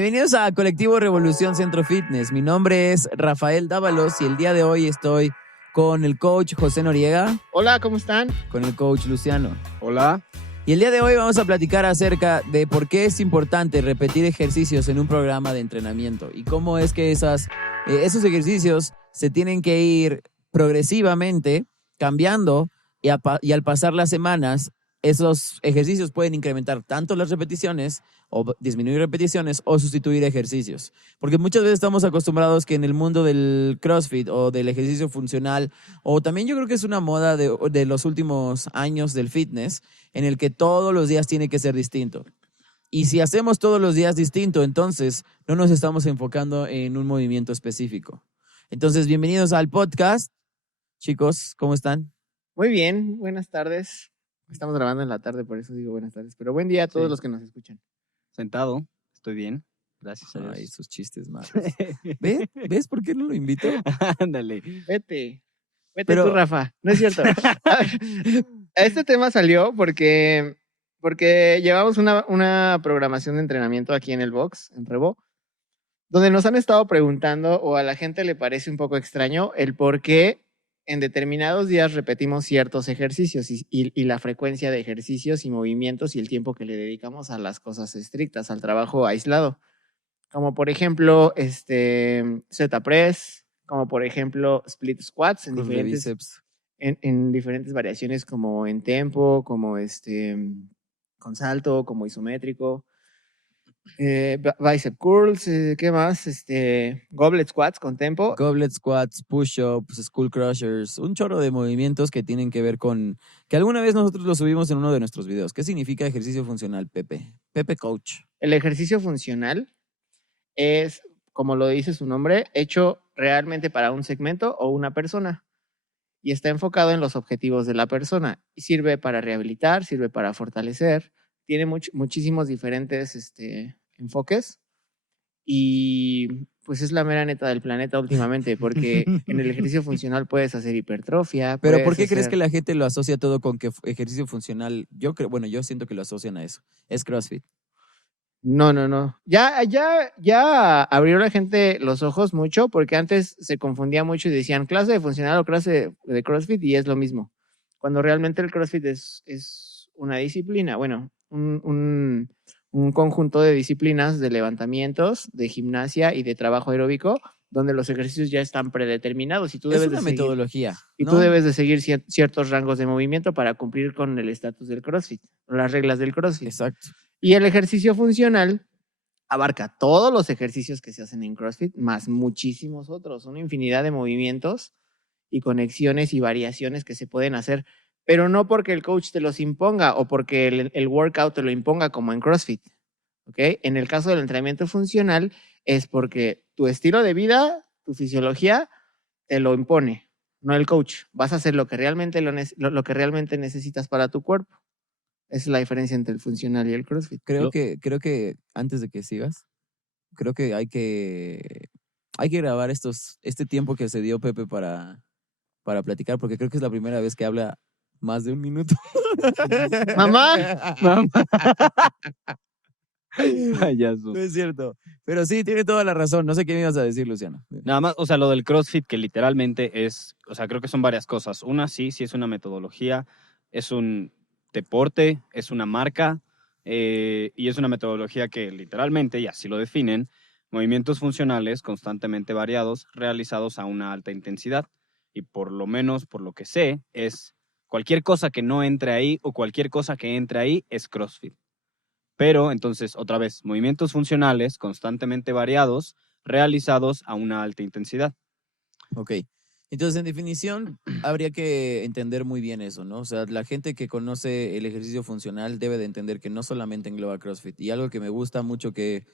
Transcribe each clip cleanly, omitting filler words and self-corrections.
Bienvenidos a Colectivo Revolución Centro Fitness. Mi nombre es Rafael Dávalos y el día de hoy estoy con el coach José Noriega. Hola, ¿cómo están? Con el coach Luciano. Hola. Y el día de hoy vamos a platicar acerca de por qué es importante repetir ejercicios en un programa de entrenamiento y cómo es que esos ejercicios se tienen que ir progresivamente cambiando y al pasar las semanas, esos ejercicios pueden incrementar tanto las repeticiones o disminuir repeticiones o sustituir ejercicios. Porque muchas veces estamos acostumbrados que en el mundo del CrossFit o del ejercicio funcional, o también yo creo que es una moda de los últimos años del fitness, en el que todos los días tiene que ser distinto. Y si hacemos todos los días distinto, entonces no nos estamos enfocando en un movimiento específico. Entonces, bienvenidos al podcast. Chicos, ¿cómo están? Muy bien, buenas tardes. Estamos grabando en la tarde, por eso digo buenas tardes. Pero buen día a todos los que nos escuchan. Sentado, estoy bien. Gracias a Dios. Ay, sus chistes malos. ¿Ves por qué no lo invito? Ándale. Vete Pero- tú, Rafa. No es cierto. Este tema salió porque llevamos una programación de entrenamiento aquí en el box, en Revo, donde nos han estado preguntando, o a la gente le parece un poco extraño, el por qué en determinados días repetimos ciertos ejercicios y la frecuencia de ejercicios y movimientos y el tiempo que le dedicamos a las cosas estrictas, al trabajo aislado. Como por ejemplo, Z press, como por ejemplo, split squats en Curl de diferentes, bíceps. en diferentes variaciones, como en tempo, como con salto, como isométrico. Bicep curls, ¿qué más? Goblet squats con tempo. Goblet squats, push-ups, skull crushers, un chorro de movimientos que tienen que ver con... Que alguna vez nosotros lo subimos en uno de nuestros videos. ¿Qué significa ejercicio funcional, Pepe? Pepe Coach. El ejercicio funcional es, como lo dice su nombre, hecho realmente para un segmento o una persona. Y está enfocado en los objetivos de la persona. Y sirve para rehabilitar, sirve para fortalecer. Tiene muchísimos diferentes enfoques. Y pues es la mera neta del planeta últimamente, porque en el ejercicio funcional puedes hacer hipertrofia. Pero ¿por qué crees que la gente lo asocia todo con que ejercicio funcional? Yo siento que lo asocian a eso. Es CrossFit. No. Ya abrió la gente los ojos mucho, porque antes se confundía mucho y decían clase de funcional o clase de CrossFit y es lo mismo. Cuando realmente el CrossFit es una disciplina, bueno, un conjunto de disciplinas de levantamientos, de gimnasia y de trabajo aeróbico, donde los ejercicios ya están predeterminados y tú Es debes una de seguir, metodología. y ¿no? tú debes de seguir ciertos rangos de movimiento para cumplir con el estatus del CrossFit, o las reglas del CrossFit. Exacto. Y el ejercicio funcional abarca todos los ejercicios que se hacen en CrossFit, más muchísimos otros, una infinidad de movimientos y conexiones y variaciones que se pueden hacer, pero no porque el coach te los imponga o porque el workout te lo imponga como en CrossFit. ¿Okay? En el caso del entrenamiento funcional es porque tu estilo de vida, tu fisiología, te lo impone, no el coach. Vas a hacer lo que realmente, lo que realmente necesitas para tu cuerpo. Esa es la diferencia entre el funcional y el CrossFit. Creo que antes de que sigas, creo que hay que grabar este tiempo que se dio Pepe para platicar, porque creo que es la primera vez que habla más de un minuto. ¡Mamá! Payaso. No es cierto. Pero sí, tiene toda la razón. No sé qué me ibas a decir, Luciano. Nada más, o sea, lo del CrossFit que literalmente es, o sea, creo que son varias cosas. Una, sí es una metodología, es un deporte, es una marca y es una metodología que literalmente, y así lo definen, movimientos funcionales constantemente variados realizados a una alta intensidad. Y por lo menos, por lo que sé, es cualquier cosa que no entre ahí o cualquier cosa que entre ahí es CrossFit. Pero entonces, otra vez, movimientos funcionales constantemente variados realizados a una alta intensidad. Ok. Entonces, en definición, habría que entender muy bien eso, ¿no? O sea, la gente que conoce el ejercicio funcional debe de entender que no solamente engloba CrossFit. Y algo que me gusta mucho que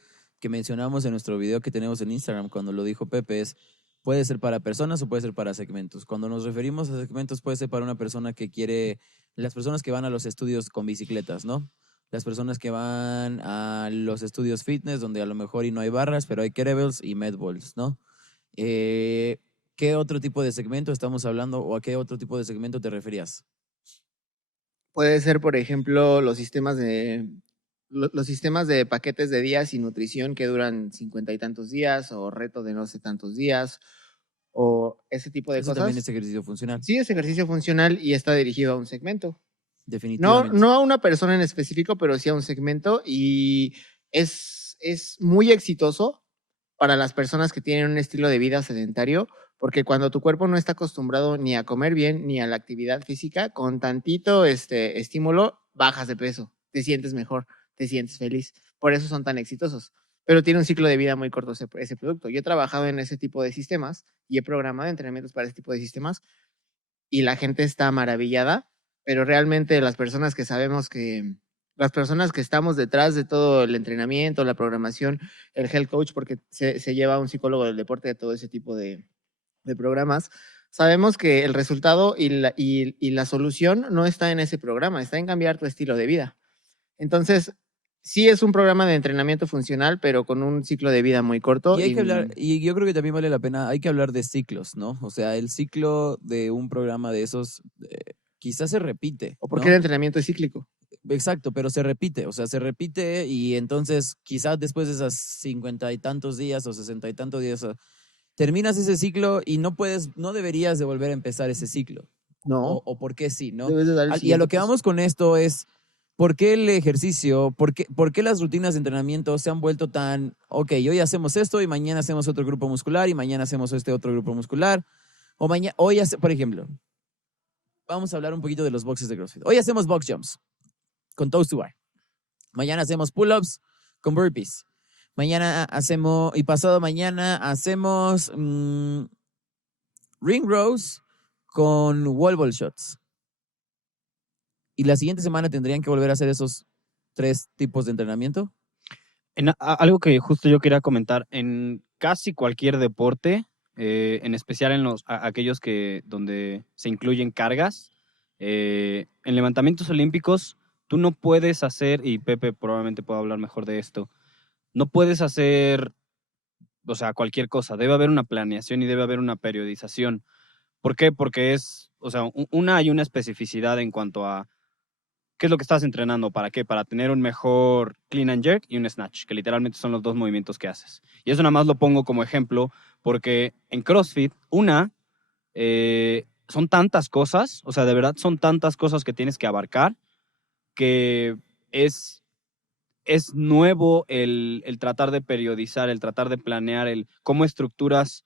mencionamos en nuestro video que tenemos en Instagram cuando lo dijo Pepe es, puede ser para personas o puede ser para segmentos. Cuando nos referimos a segmentos, puede ser para una persona que quiere, las personas que van a los estudios con bicicletas, ¿no? Las personas que van a los estudios fitness, donde a lo mejor y no hay barras, pero hay kettlebells y medballs, ¿no? ¿Qué otro tipo de segmento estamos hablando o a qué otro tipo de segmento te referías? Puede ser, por ejemplo, los sistemas de los sistemas de paquetes de días y nutrición que duran 50 y tantos días o reto de no sé tantos días o ese tipo de Eso también cosas. es ejercicio funcional, Sí, es ejercicio funcional y está dirigido a un segmento. No, definitivamente. no a una persona en específico, pero sí a un segmento y es muy exitoso para las personas que tienen un estilo de vida sedentario, porque cuando tu cuerpo no está acostumbrado ni a comer bien ni a la actividad física, con tantito estímulo bajas de peso, te sientes mejor, te sientes feliz. Por eso son tan exitosos. Pero tiene un ciclo de vida muy corto ese producto. Yo he trabajado en ese tipo de sistemas y he programado entrenamientos para ese tipo de sistemas y la gente está maravillada, pero realmente las personas que sabemos que, las personas que estamos detrás de todo el entrenamiento, la programación, el health coach, porque se lleva un psicólogo del deporte de todo ese tipo de programas, sabemos que el resultado y la solución no está en ese programa, está en cambiar tu estilo de vida. Entonces, sí es un programa de entrenamiento funcional, pero con un ciclo de vida muy corto. Y hay que hablar, y yo creo que también vale la pena, hay que hablar de ciclos, ¿no? O sea, el ciclo de un programa de esos quizás se repite, ¿O por qué el ¿no? entrenamiento es cíclico? Exacto, pero se repite, o sea, se repite y entonces quizás después de esas 50 y tantos días o 60 y tantos días, terminas ese ciclo y no puedes, no deberías de volver a empezar ese ciclo. No, O por qué sí, ¿no? debes de dar el Y a siguiente lo que paso. vamos con esto es, ¿por qué el ejercicio, por qué las rutinas de entrenamiento se han vuelto tan, ok, hoy hacemos esto y mañana hacemos otro grupo muscular y mañana hacemos este otro grupo muscular? O mañana, por ejemplo, vamos a hablar un poquito de los boxes de CrossFit. Hoy hacemos box jumps con toes to bar. Mañana hacemos pull-ups con burpees. Mañana hacemos, y pasado mañana hacemos ring rows con wall ball shots. Y la siguiente semana tendrían que volver a hacer esos 3 tipos de entrenamiento. Algo que justo yo quería comentar, en casi cualquier deporte, en especial en aquellos donde se incluyen cargas, en levantamientos olímpicos, tú no puedes hacer, y Pepe probablemente pueda hablar mejor de esto, no puedes hacer, o sea, cualquier cosa. Debe haber una planeación y debe haber una periodización. ¿Por qué? Porque o sea, hay una especificidad en cuanto a qué es lo que estás entrenando, para qué, para tener un mejor clean and jerk y un snatch, que literalmente son los 2 movimientos que haces. Y eso nada más lo pongo como ejemplo porque en CrossFit, son tantas cosas, o sea, de verdad son tantas cosas que tienes que abarcar que es nuevo el tratar de periodizar, el tratar de planear, el cómo estructuras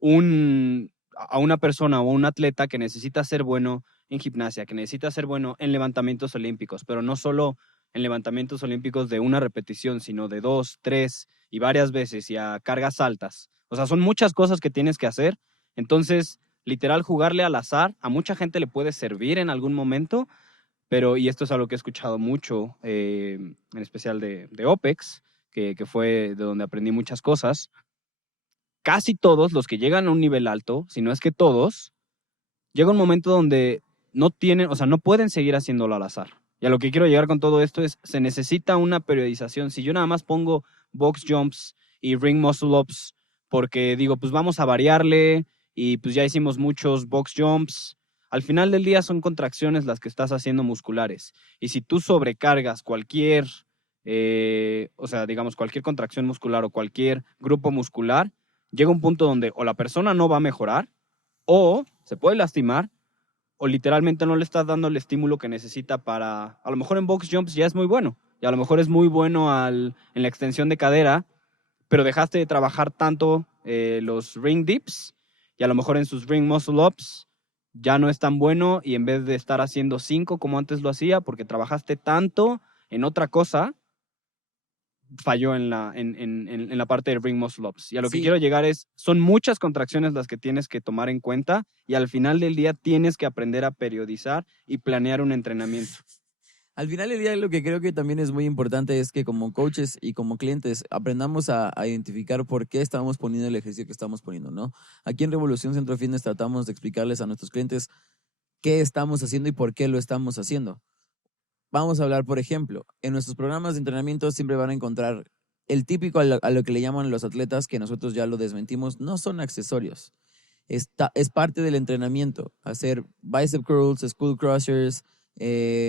a una persona o a un atleta que necesita ser bueno en gimnasia, que necesita ser bueno en levantamientos olímpicos, pero no solo en levantamientos olímpicos de una repetición, sino de 2, 3 y varias veces y a cargas altas. O sea, son muchas cosas que tienes que hacer. Entonces, literal, jugarle al azar a mucha gente le puede servir en algún momento, pero, y esto es algo que he escuchado mucho, en especial de OPEX, que fue de donde aprendí muchas cosas. Casi todos los que llegan a un nivel alto, si no es que todos, llega un momento donde no tienen, o sea, no pueden seguir haciéndolo al azar. Y a lo que quiero llegar con todo esto es, se necesita una periodización. Si yo nada más pongo box jumps y ring muscle ups porque digo, pues vamos a variarle y pues ya hicimos muchos box jumps, al final del día son contracciones las que estás haciendo musculares. Y si tú sobrecargas cualquier, o sea, digamos, cualquier contracción muscular o cualquier grupo muscular, llega un punto donde o la persona no va a mejorar o se puede lastimar o literalmente no le estás dando el estímulo que necesita para, a lo mejor en box jumps ya es muy bueno y a lo mejor es muy bueno en la extensión de cadera, pero dejaste de trabajar tanto los ring dips y a lo mejor en sus ring muscle ups ya no es tan bueno y en vez de estar haciendo 5 como antes lo hacía porque trabajaste tanto en otra cosa, falló en la parte de ring muscle ups. Y a lo que Sí, quiero llegar es, son muchas contracciones las que tienes que tomar en cuenta y al final del día tienes que aprender a periodizar y planear un entrenamiento. al final del día lo que creo que también es muy importante es que como coaches y como clientes aprendamos a identificar por qué estamos poniendo el ejercicio que estamos poniendo, ¿no? Aquí en Revolución Centro Fitness tratamos de explicarles a nuestros clientes qué estamos haciendo y por qué lo estamos haciendo. Vamos a hablar, por ejemplo, en nuestros programas de entrenamiento siempre van a encontrar el típico a lo que le llaman los atletas, que nosotros ya lo desmentimos, no son accesorios. Es parte del entrenamiento. Hacer bicep curls, skull crushers,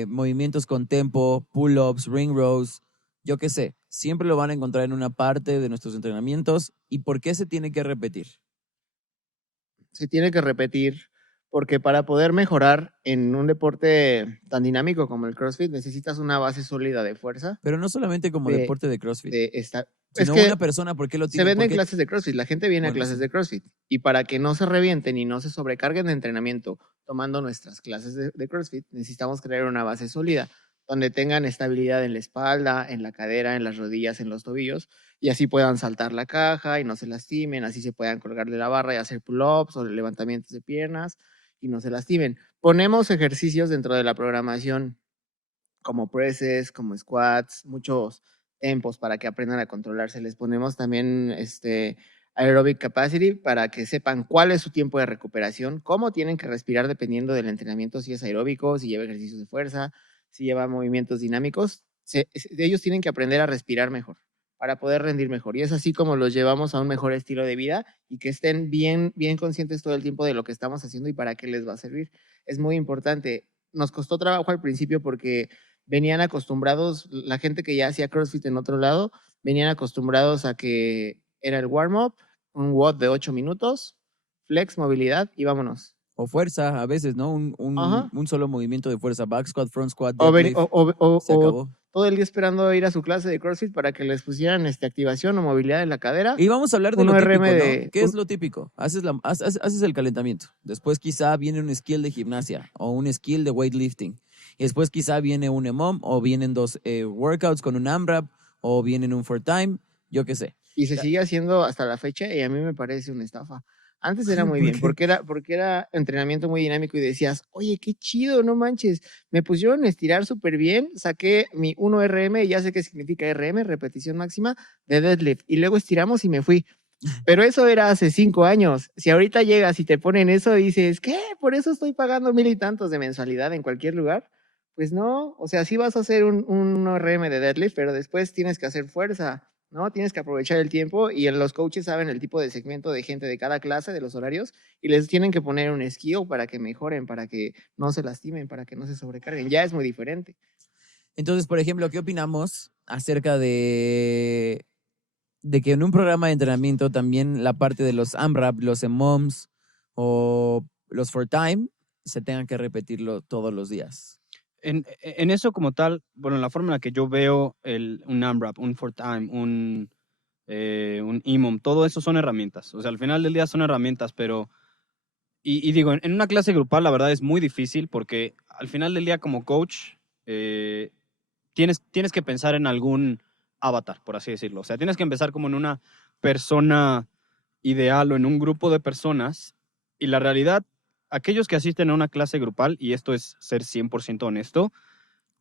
movimientos con tempo, pull-ups, ring rows, yo qué sé, siempre lo van a encontrar en una parte de nuestros entrenamientos. ¿Y por qué se tiene que repetir? Se tiene que repetir porque para poder mejorar en un deporte tan dinámico como el CrossFit necesitas una base sólida de fuerza. Pero no solamente como De- deporte de CrossFit, Es sino que una persona, ¿por qué lo se tiene? venden ¿Por qué? clases de CrossFit, la gente viene a Bueno, clases sí. de CrossFit y para que no se revienten y no se sobrecarguen de entrenamiento tomando nuestras clases de CrossFit, necesitamos crear una base sólida donde tengan estabilidad en la espalda, en la cadera, en las rodillas, en los tobillos y así puedan saltar la caja y no se lastimen, así se puedan colgar de la barra y hacer pull-ups o levantamientos de piernas y no se lastimen. Ponemos ejercicios dentro de la programación como presses, como squats, muchos tempos para que aprendan a controlarse. Les ponemos también aerobic capacity para que sepan cuál es su tiempo de recuperación, cómo tienen que respirar dependiendo del entrenamiento, si es aeróbico, si lleva ejercicios de fuerza, si lleva movimientos dinámicos. Ellos tienen que aprender a respirar mejor para poder rendir mejor. Y es así como los llevamos a un mejor estilo de vida y que estén bien, bien conscientes todo el tiempo de lo que estamos haciendo y para qué les va a servir. Es muy importante. Nos costó trabajo al principio porque venían acostumbrados, la gente que ya hacía CrossFit en otro lado, venían acostumbrados a que era el warm-up, un WOD de 8 minutos, flex, movilidad y vámonos. O fuerza, a veces, ¿no? Ajá. Un solo movimiento de fuerza, back squat, front squat, O, deadlift, se o acabó. todo el día esperando ir a su clase de CrossFit para que les pusieran activación o movilidad en la cadera. Y vamos a hablar de lo 1 RM típico, ¿no? de... ¿Qué es lo típico? Haces el calentamiento. Después quizá viene un skill de gimnasia o un skill de weightlifting. Y después quizá viene un EMOM o vienen dos workouts con un AMRAP o vienen un 4-time, yo qué sé. Y se sigue haciendo hasta la fecha y a mí me parece una estafa. Antes era muy ¿Por bien, qué? porque era entrenamiento muy dinámico y decías, oye, qué chido, no manches, me pusieron a estirar súper bien, saqué mi 1 RM, ya sé qué significa RM, repetición máxima, de deadlift, y luego estiramos y me fui. Pero eso era hace 5 años. Si ahorita llegas y te ponen eso y dices, ¿qué? ¿Por eso estoy pagando 1,000 y tantos de mensualidad en cualquier lugar? Pues no, o sea, sí vas a hacer un 1 RM de deadlift, pero después tienes que hacer fuerza, ¿no? Tienes que aprovechar el tiempo y los coaches saben el tipo de segmento de gente de cada clase, de los horarios, y les tienen que poner un skill para que mejoren, para que no se lastimen, para que no se sobrecarguen. Ya es muy diferente. Entonces, por ejemplo, ¿qué opinamos acerca de que en un programa de entrenamiento también la parte de los AMRAP, los EMOMs o los 4-time se tengan que repetirlo todos los días? En eso como tal, bueno, la forma en la que yo veo un AMRAP, un 4-time, un EMOM, todo eso son herramientas. O sea, al final del día son herramientas, pero... Y digo, en una clase grupal la verdad es muy difícil porque al final del día como coach tienes que pensar en algún avatar, por así decirlo. O sea, tienes que empezar como en una persona ideal o en un grupo de personas y la realidad, aquellos que asisten a una clase grupal, y esto es ser 100% honesto,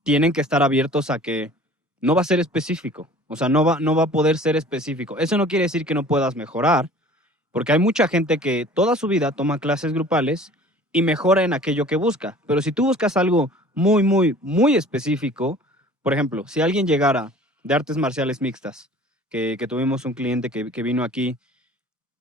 tienen que estar abiertos a que no va a ser específico. O sea, no va a poder ser específico. Eso no quiere decir que no puedas mejorar, porque hay mucha gente que toda su vida toma clases grupales y mejora en aquello que busca. Pero si tú buscas algo muy, muy, muy específico, por ejemplo, si alguien llegara de artes marciales mixtas, que tuvimos un cliente que vino aquí,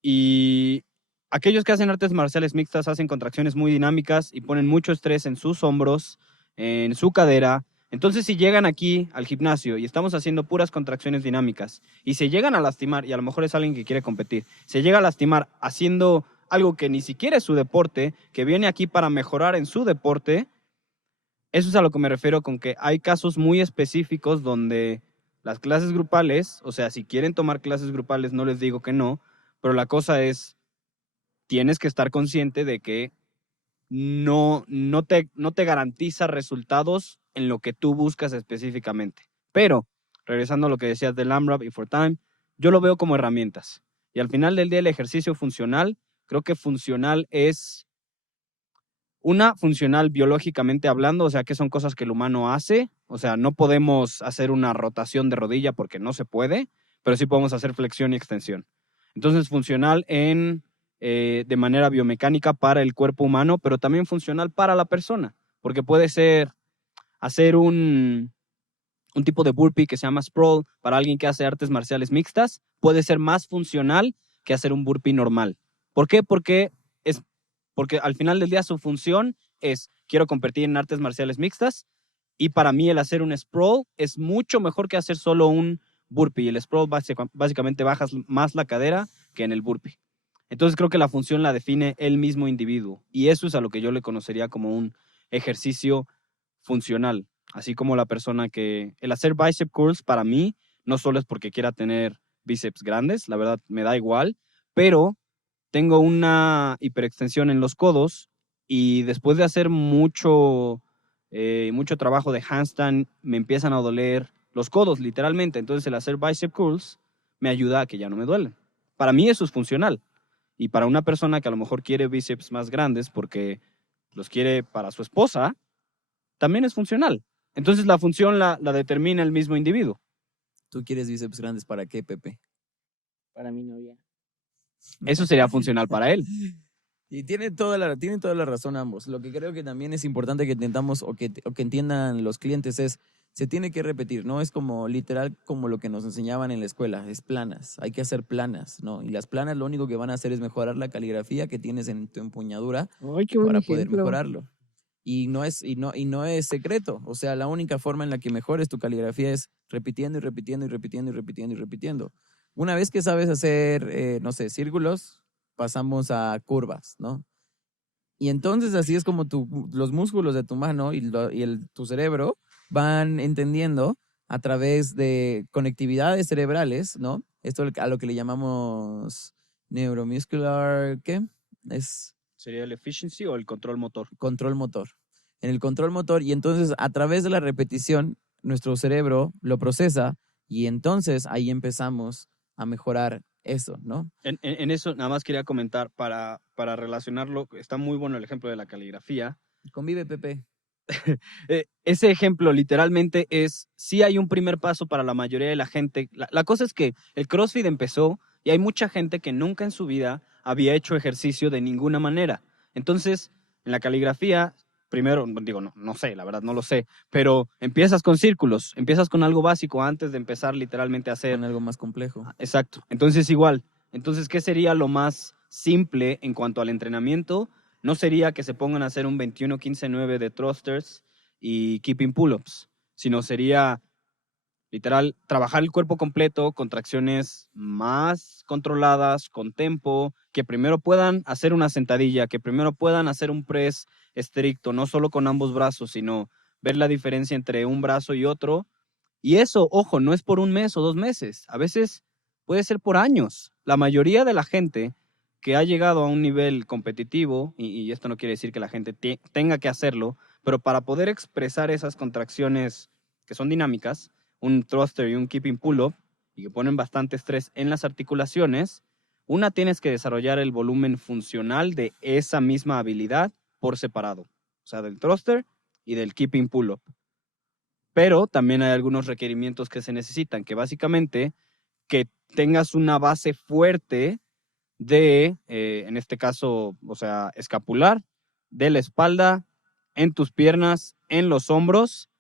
y aquellos que hacen artes marciales mixtas hacen contracciones muy dinámicas y ponen mucho estrés en sus hombros, en su cadera. Entonces, si llegan aquí al gimnasio y estamos haciendo puras contracciones dinámicas y se llegan a lastimar, y a lo mejor es alguien que quiere competir, se llega a lastimar haciendo algo que ni siquiera es su deporte, que viene aquí para mejorar en su deporte, eso es a lo que me refiero con que hay casos muy específicos donde las clases grupales, o sea, si quieren tomar clases grupales, no les digo que no, pero la cosa es, tienes que estar consciente de que no te garantiza resultados en lo que tú buscas específicamente. Pero, regresando a lo que decías del AMRAP y 4-time, yo lo veo como herramientas. Y al final del día, el ejercicio funcional, creo que funcional es funcional biológicamente hablando, o sea, que son cosas que el humano hace. O sea, no podemos hacer una rotación de rodilla porque no se puede, pero sí podemos hacer flexión y extensión. Entonces, funcional de manera biomecánica para el cuerpo humano, pero también funcional para la persona, porque puede ser hacer un tipo de burpee que se llama sprawl para alguien que hace artes marciales mixtas, puede ser más funcional que hacer un burpee normal. ¿Por qué? Porque al final del día su función es, quiero competir en artes marciales mixtas, Y para mí el hacer un sprawl es mucho mejor que hacer solo un burpee. El sprawl básicamente bajas más la cadera que en el burpee. Entonces creo que la función la define el mismo individuo. Y eso es a lo que yo le conocería como un ejercicio funcional. Así como la persona que... El hacer bicep curls para mí no solo es porque quiera tener bíceps grandes, la verdad me da igual, pero tengo una hiperextensión en los codos y después de hacer mucho trabajo de handstand me empiezan a doler los codos literalmente. Entonces el hacer bicep curls me ayuda a que ya no me duelen. Para mí eso es funcional. Y para una persona que a lo mejor quiere bíceps más grandes porque los quiere para su esposa, también es funcional. Entonces la función la determina el mismo individuo. ¿Tú quieres bíceps grandes para qué, Pepe? Para mi novia. Eso sería funcional para él. Y tienen toda la razón ambos. Lo que creo que también es importante que intentamos o que entiendan los clientes es, se tiene que repetir, ¿no? Es como literal como lo que nos enseñaban en la escuela, es planas, hay que hacer planas, ¿no? Y las planas lo único que van a hacer es mejorar la caligrafía que tienes en tu empuñadura Ay, qué buen para poder ejemplo. mejorarlo. Y no es secreto. O sea, la única forma en la que mejores tu caligrafía es repitiendo y repitiendo y repitiendo y repitiendo y repitiendo. Una vez que sabes hacer, no sé, círculos, pasamos a curvas, ¿no? Y entonces así es como los músculos de tu mano tu cerebro van entendiendo a través de conectividades cerebrales, ¿no? Esto a lo que le llamamos neuromuscular, ¿qué? Es ¿Sería el efficiency o el control motor? control motor. En el control motor, y entonces a través de la repetición, nuestro cerebro lo procesa y entonces ahí empezamos a mejorar eso, ¿no? En eso nada más quería comentar para relacionarlo. Está muy bueno el ejemplo de la caligrafía. Convive, Pepe. Ese ejemplo literalmente es, sí hay un primer paso para la mayoría de la gente. La cosa es que el CrossFit empezó y hay mucha gente que nunca en su vida había hecho ejercicio de ninguna manera. Entonces, en la caligrafía, primero, digo, no sé, la verdad no lo sé, pero empiezas con círculos, empiezas con algo básico antes de empezar literalmente a hacer... Con algo más complejo. Exacto. Entonces, igual. Entonces, ¿qué sería lo más simple en cuanto al entrenamiento? No sería que se pongan a hacer un 21-15-9 de thrusters y keeping pull-ups, sino sería, literal, trabajar el cuerpo completo, contracciones más controladas, con tempo, que primero puedan hacer una sentadilla, que primero puedan hacer un press estricto, no solo con ambos brazos, sino ver la diferencia entre un brazo y otro. Y eso, ojo, no es por un mes o 2 meses, a veces puede ser por años. La mayoría de la gente que ha llegado a un nivel competitivo, y esto no quiere decir que la gente tenga que hacerlo, pero para poder expresar esas contracciones que son dinámicas, un thruster y un keeping pull-up, y que ponen bastante estrés en las articulaciones, una tienes que desarrollar el volumen funcional de esa misma habilidad por separado, o sea, del thruster y del keeping pull-up. Pero también hay algunos requerimientos que se necesitan, que básicamente que tengas una base fuerte de, en este caso, o sea, escapular, de la espalda, en tus piernas, en los hombros,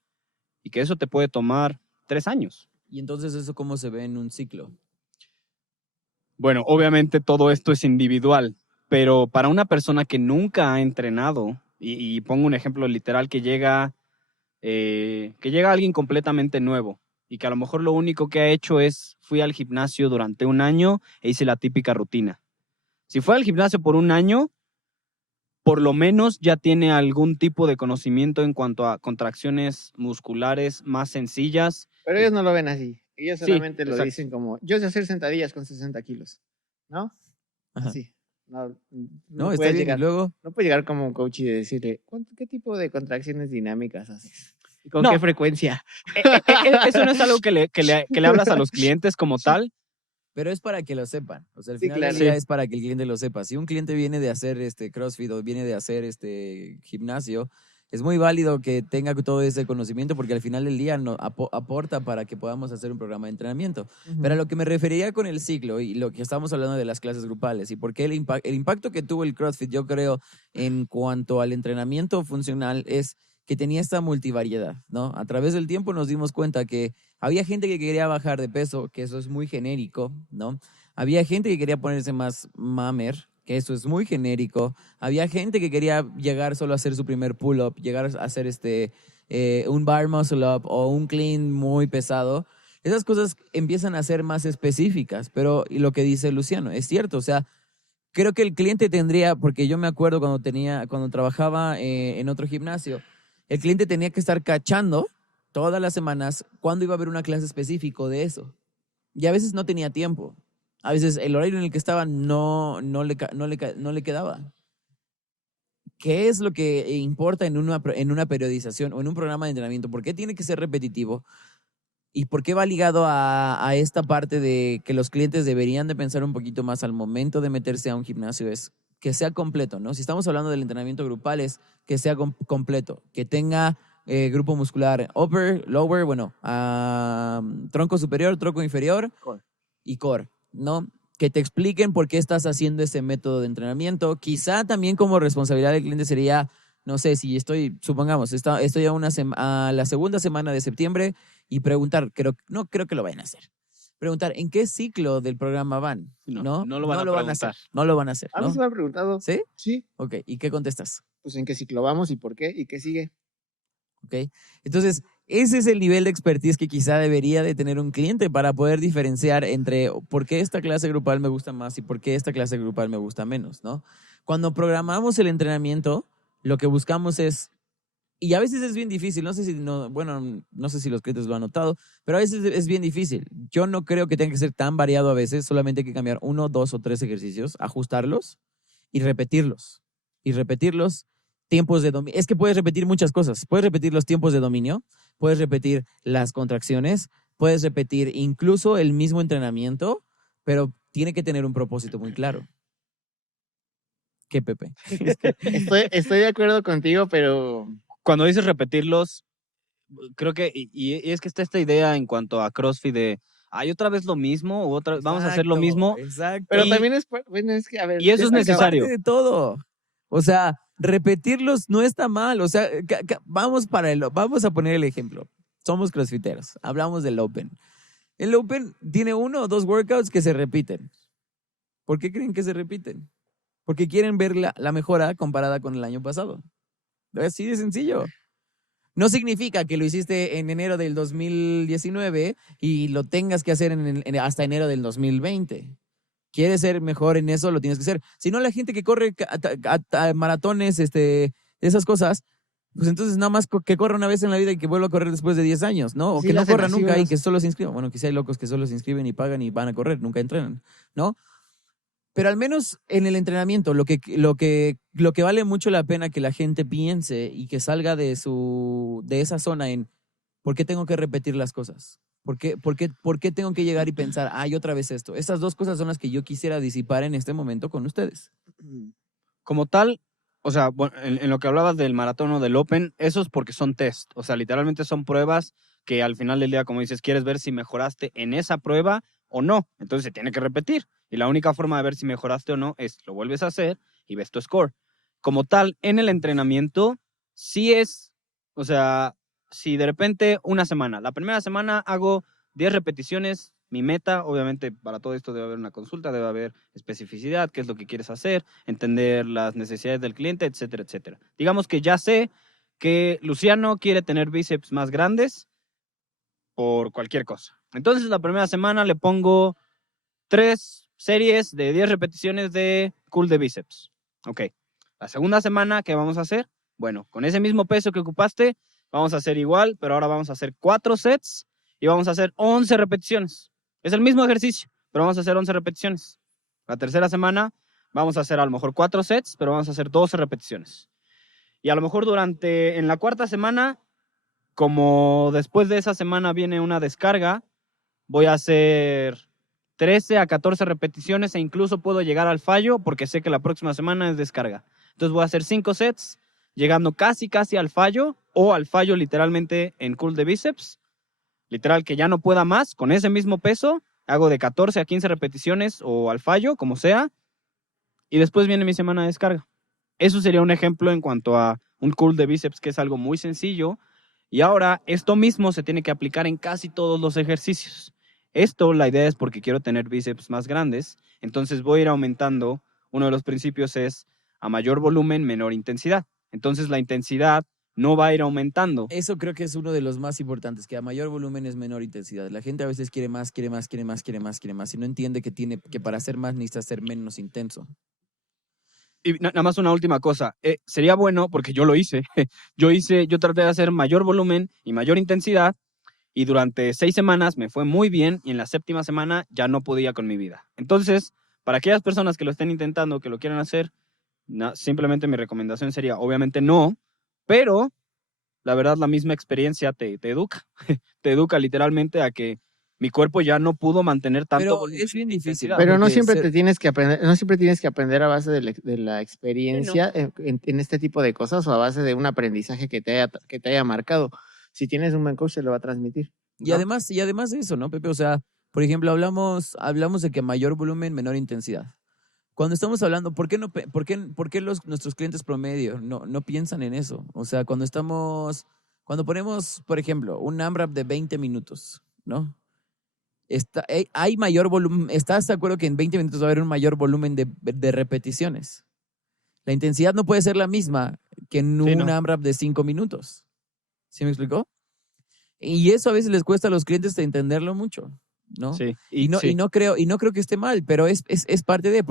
y que eso te puede tomar 3 años. ¿Y entonces eso cómo se ve en un ciclo? Bueno, obviamente todo esto es individual, pero para una persona que nunca ha entrenado, y pongo un ejemplo literal que llega alguien completamente nuevo y que a lo mejor lo único que ha hecho es fui al gimnasio durante un año e hice la típica rutina. Si fue al gimnasio por un año, por lo menos ya tiene algún tipo de conocimiento en cuanto a contracciones musculares más sencillas. Pero ellos no lo ven así. Ellos Sí, solamente lo exacto. dicen como, yo sé hacer sentadillas con 60 kilos, ¿no? Ajá. Así. No No, está puedes bien. llegar, Y luego, no puedes llegar como un coach y decirle, ¿qué tipo de contracciones dinámicas haces? ¿Y con No. qué frecuencia? Eso no es algo que le hablas a los clientes como tal. pero es para que lo sepan. O sea, al Sí, final claro. del día Sí. es para que el cliente lo sepa. Si un cliente viene de hacer CrossFit o viene de hacer gimnasio, es muy válido que tenga todo ese conocimiento porque al final del día aporta para que podamos hacer un programa de entrenamiento. Pero a lo que me refería con el ciclo y lo que estamos hablando de las clases grupales y por qué el impacto que tuvo el CrossFit, yo creo, en cuanto al entrenamiento funcional es que tenía esta multivariedad, ¿no? A través del tiempo nos dimos cuenta que había gente que quería bajar de peso, que eso es muy genérico, ¿no? Había gente que quería ponerse más mamer, que eso es muy genérico. Había gente que quería llegar solo a hacer su primer pull-up, llegar a hacer un bar muscle up o un clean muy pesado, esas cosas empiezan a ser más específicas. Pero y lo que dice Luciano es cierto, o sea, creo que el cliente tendría, porque yo me acuerdo cuando trabajaba en otro gimnasio, el cliente tenía que estar cachando todas las semanas cuándo iba a haber una clase específico de eso. Y a veces no tenía tiempo. A veces el horario en el que estaba no le quedaba. ¿Qué es lo que importa en una periodización o en un programa de entrenamiento? ¿Por qué tiene que ser repetitivo? ¿Y por qué va ligado a esta parte de que los clientes deberían de pensar un poquito más al momento de meterse a un gimnasio? Es que sea completo, ¿no? Si estamos hablando del entrenamiento grupal, es que sea completo, que tenga grupo muscular upper, lower, bueno, tronco superior, tronco inferior Core. y core, ¿no? Que te expliquen por qué estás haciendo ese método de entrenamiento. Quizá también como responsabilidad del cliente sería, no sé, si supongamos, estoy a la segunda semana de septiembre y preguntar, no creo que lo vayan a hacer. Preguntar, ¿en qué ciclo del programa van? No lo van a preguntar. No lo van a hacer, A mí ¿no? se me ha preguntado. ¿Sí? Sí. Ok, ¿y qué contestas? Pues en qué ciclo vamos y por qué y qué sigue. Ok, entonces ese es el nivel de expertise que quizá debería de tener un cliente para poder diferenciar entre por qué esta clase grupal me gusta más y por qué esta clase grupal me gusta menos, ¿no? Cuando programamos el entrenamiento, lo que buscamos es, y a veces es bien difícil, no sé si los clientes lo han notado, pero a veces es bien difícil. Yo no creo que tenga que ser tan variado a veces, solamente hay que cambiar 1, 2 o 3 ejercicios, ajustarlos y repetirlos. Y repetirlos, tiempos de dominio. Es que puedes repetir muchas cosas. Puedes repetir los tiempos de dominio, puedes repetir las contracciones, puedes repetir incluso el mismo entrenamiento, pero tiene que tener un propósito muy claro. ¿Qué, Pepe? Estoy de acuerdo contigo, pero Cuando dices repetirlos, creo que, y es que está esta idea en cuanto a CrossFit de, hay otra vez lo mismo, o vamos a hacer lo mismo. Exacto. pero también bueno, es que a ver, Y eso es necesario. Parte de todo. O sea, repetirlos no está mal. O sea, vamos a poner el ejemplo. Somos crossfiteros. Hablamos del Open. El Open tiene 1 o 2 workouts que se repiten. ¿Por qué creen que se repiten? Porque quieren ver la mejora comparada con el año pasado. Así de sencillo. No significa que lo hiciste en enero del 2019 y lo tengas que hacer hasta enero del 2020. ¿Quieres ser mejor en eso? Lo tienes que hacer. Si no, la gente que corre maratones, esas cosas, pues entonces nada más que corra una vez en la vida y que vuelva a correr después de 10 años, ¿no? O Sí, que no le hacen corra así nunca y unos- que solo se inscriban. Bueno, quizá hay locos que solo se inscriben y pagan y van a correr, nunca entrenan, ¿no? Pero al menos en el entrenamiento, lo que vale mucho la pena que la gente piense y que salga de esa zona en ¿por qué tengo que repetir las cosas? ¿Por qué tengo que llegar y pensar, ay, otra vez esto? Estas dos cosas son las que yo quisiera disipar en este momento con ustedes. Como tal, o sea, bueno, en lo que hablabas del maratón o del Open, eso es porque son test. O sea, literalmente son pruebas que al final del día, como dices, quieres ver si mejoraste en esa prueba o no. Entonces se tiene que repetir. Y la única forma de ver si mejoraste o no es lo vuelves a hacer y ves tu score. Como tal, en el entrenamiento, sí es, o sea, si de repente la primera semana hago 10 repeticiones, mi meta, obviamente para todo esto debe haber una consulta, debe haber especificidad, qué es lo que quieres hacer, entender las necesidades del cliente, etcétera, etcétera. Digamos que ya sé que Luciano quiere tener bíceps más grandes por cualquier cosa. Entonces la primera semana le pongo 3 series de 10 repeticiones de curl de bíceps. Ok. La segunda semana, ¿qué vamos a hacer? Bueno, con ese mismo peso que ocupaste, vamos a hacer igual, pero ahora vamos a hacer 4 sets y vamos a hacer 11 repeticiones. Es el mismo ejercicio, pero vamos a hacer 11 repeticiones. La tercera semana vamos a hacer a lo mejor 4 sets, pero vamos a hacer 12 repeticiones. Y a lo mejor en la cuarta semana, como después de esa semana viene una descarga, voy a hacer 13 a 14 repeticiones e incluso puedo llegar al fallo porque sé que la próxima semana es descarga. Entonces voy a hacer 5 sets, llegando casi al fallo o al fallo literalmente en curl de bíceps. Literal que ya no pueda más, con ese mismo peso, hago de 14 a 15 repeticiones o al fallo, como sea, y después viene mi semana de descarga. Eso sería un ejemplo en cuanto a un curl de bíceps, que es algo muy sencillo, y ahora esto mismo se tiene que aplicar en casi todos los ejercicios. Esto, la idea es porque quiero tener bíceps más grandes, entonces voy a ir aumentando. Uno de los principios es a mayor volumen, menor intensidad. Entonces la intensidad no va a ir aumentando. Eso creo que es uno de los más importantes, que a mayor volumen es menor intensidad. La gente a veces quiere más, quiere más, quiere más, quiere más, quiere más, y no entiende que para hacer más necesita ser menos intenso. Y nada más una última cosa, sería bueno, porque yo lo hice, yo traté de hacer mayor volumen y mayor intensidad, y durante 6 semanas me fue muy bien, y en la 7ª semana ya no podía con mi vida. Entonces, para aquellas personas que lo estén intentando, que lo quieran hacer, simplemente mi recomendación sería, obviamente no, pero la verdad la misma experiencia te educa, te educa literalmente a que mi cuerpo ya no pudo mantener tanto Pero volumen es bien e difícil. intensidad. Pero no porque siempre ser- te tienes que aprender, no siempre tienes que aprender a base de la Sí, experiencia en este tipo de cosas o a base de un aprendizaje que te haya marcado. Si tienes un buen coach, se lo va a transmitir. Y ¿no? además de eso, ¿no, Pepe? O sea, por ejemplo, hablamos de que mayor volumen, menor intensidad. Cuando estamos hablando, ¿por qué, no, por qué nuestros clientes promedio no piensan en eso? O sea, cuando ponemos, por ejemplo, un AMRAP de 20 minutos, ¿no? Hay mayor volumen, ¿estás de acuerdo que en 20 minutos va a haber un mayor volumen de repeticiones? La intensidad no puede ser la misma que en Sí, un no. AMRAP de 5 minutos. ¿Sí me explicó? Y eso a veces les cuesta a los clientes de entenderlo mucho, ¿no? Sí, Y sí. no creo que esté mal, pero es parte de,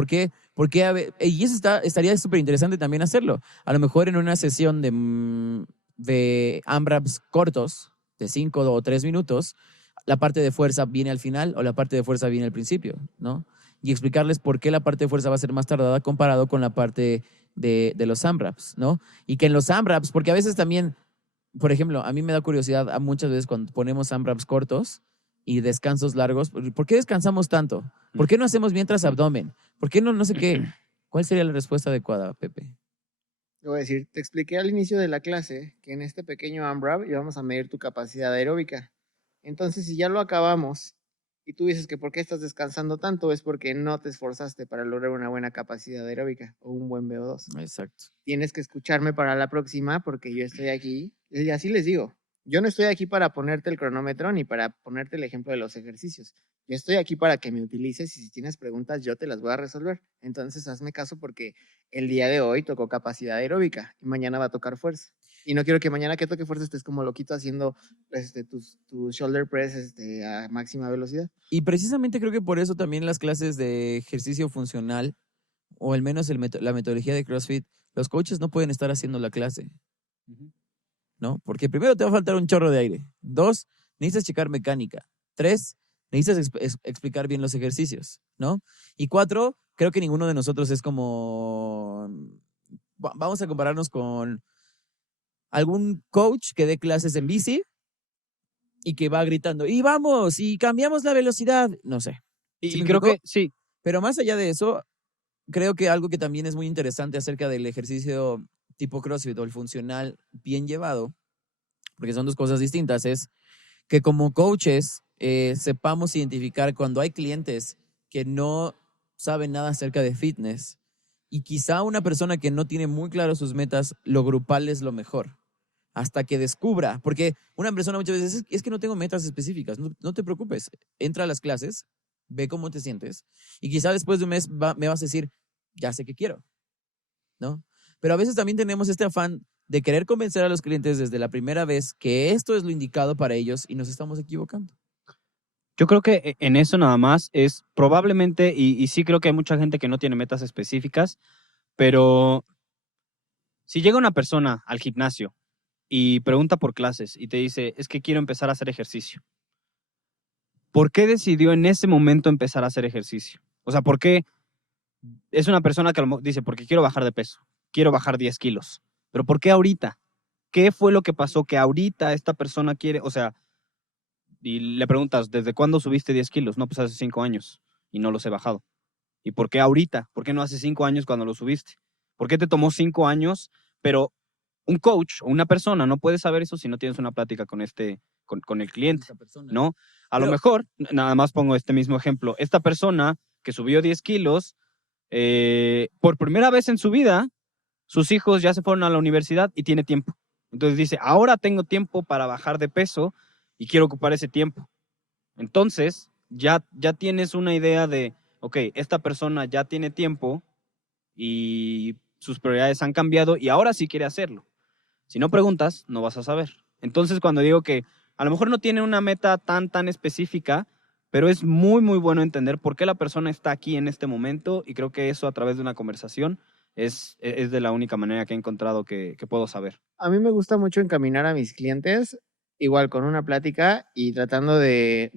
y eso estaría súper interesante también hacerlo. A lo mejor en una sesión de AMRAPs cortos, de 5 o 3 minutos, la parte de fuerza viene al final o la parte de fuerza viene al principio, ¿no? Y explicarles por qué la parte de fuerza va a ser más tardada comparado con la parte de los AMRAPs, ¿no? Y que en los AMRAPs, porque a veces también, por ejemplo, a mí me da curiosidad muchas veces cuando ponemos AMRAPs cortos y descansos largos, ¿por qué descansamos tanto? ¿Por qué no hacemos mientras abdomen? ¿Por qué no sé qué? ¿Cuál sería la respuesta adecuada, Pepe? Te voy a decir, te expliqué al inicio de la clase que en este pequeño AMRAP íbamos a medir tu capacidad aeróbica. Entonces, si ya lo acabamos y tú dices que por qué estás descansando tanto, es porque no te esforzaste para lograr una buena capacidad aeróbica o un buen VO2. Exacto. Tienes que escucharme para la próxima porque yo estoy aquí. Y así les digo, yo no estoy aquí para ponerte el cronómetro ni para ponerte el ejemplo de los ejercicios. Yo estoy aquí para que me utilices y si tienes preguntas yo te las voy a resolver. Entonces hazme caso porque el día de hoy tocó capacidad aeróbica y mañana va a tocar fuerza. Y no quiero que mañana que toque fuerza estés como loquito haciendo tus shoulder press a máxima velocidad. Y precisamente creo que por eso también las clases de ejercicio funcional, o al menos la metodología de CrossFit, los coaches no pueden estar haciendo la clase, ¿no? Porque primero te va a faltar un chorro de aire. 2, necesitas checar mecánica. 3, necesitas explicar bien los ejercicios, ¿no? Y 4, creo que ninguno de nosotros es como... Vamos a compararnos con algún coach que dé clases en bici y que va gritando, y vamos, y cambiamos la velocidad. No sé. ¿Sí Y me creo explicó? que sí. Pero más allá de eso, creo que algo que también es muy interesante acerca del ejercicio tipo CrossFit o el funcional bien llevado, porque son dos cosas distintas, es que como coaches sepamos identificar cuando hay clientes que no saben nada acerca de fitness y quizá una persona que no tiene muy claro sus metas, lo grupal es lo mejor. Hasta que descubra, porque una persona muchas veces es que no tengo metas específicas, no te preocupes, entra a las clases, ve cómo te sientes y quizá después de un mes me vas a decir, ya sé qué quiero, ¿no? Pero a veces también tenemos este afán de querer convencer a los clientes desde la primera vez que esto es lo indicado para ellos y nos estamos equivocando. Yo creo que en eso nada más es probablemente, y sí creo que hay mucha gente que no tiene metas específicas, pero si llega una persona al gimnasio y pregunta por clases y te dice, es que quiero empezar a hacer ejercicio, ¿por qué decidió en ese momento empezar a hacer ejercicio? O sea, ¿por qué es una persona que dice, porque quiero bajar de peso, quiero bajar 10 kilos, pero ¿por qué ahorita? ¿Qué fue lo que pasó que ahorita esta persona quiere, o sea, y le preguntas, ¿desde cuándo subiste 10 kilos? No, pues hace 5 años y no los he bajado. ¿Y por qué ahorita? ¿Por qué no hace 5 años cuando lo subiste? ¿Por qué te tomó 5 años? Pero un coach o una persona no puede saber eso si no tienes una plática con el cliente, ¿no? A lo Pero- mejor, nada más pongo este mismo ejemplo, esta persona que subió 10 kilos, por primera vez en su vida, sus hijos ya se fueron a la universidad y tiene tiempo. Entonces dice, ahora tengo tiempo para bajar de peso y quiero ocupar ese tiempo. Entonces, ya tienes una idea de, ok, esta persona ya tiene tiempo y sus prioridades han cambiado y ahora sí quiere hacerlo. Si no preguntas, no vas a saber. Entonces, cuando digo que a lo mejor no tiene una meta tan específica, pero es muy, muy bueno entender por qué la persona está aquí en este momento, y creo que eso a través de una conversación es de la única manera que he encontrado que puedo saber. A mí me gusta mucho encaminar a mis clientes, igual con una plática y tratando de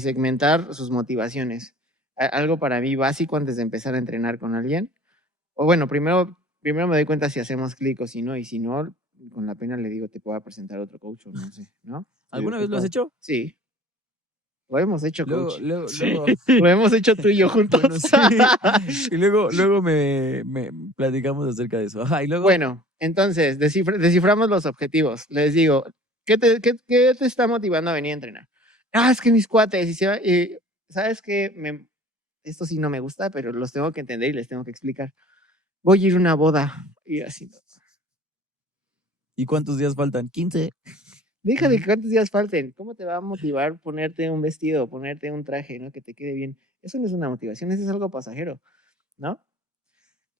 segmentar sus motivaciones. Algo para mí básico antes de empezar a entrenar con alguien. O bueno, primero me doy cuenta si hacemos clic o si no, y si no, con la pena le digo, te puedo presentar otro coach o no sé, ¿no? ¿Alguna vez lo has hecho? Sí, lo hemos hecho, Luego, coach. luego, Sí. luego, Lo hemos hecho tú y yo juntos. bueno, sí. Y luego me platicamos acerca de eso. Ajá, y luego, Bueno, entonces, desciframos los objetivos. Les digo, ¿qué te está motivando a venir a entrenar? Es que mis cuates, y ¿sabes qué? Esto sí no me gusta, pero los tengo que entender y les tengo que explicar. Voy a ir a una boda. Y así, ¿y cuántos días faltan? 15. deja de cuántos días falten. ¿Cómo te va a motivar ponerte un vestido, ponerte un traje, ¿no? Que te quede bien? Eso no es una motivación, eso es algo pasajero, ¿no?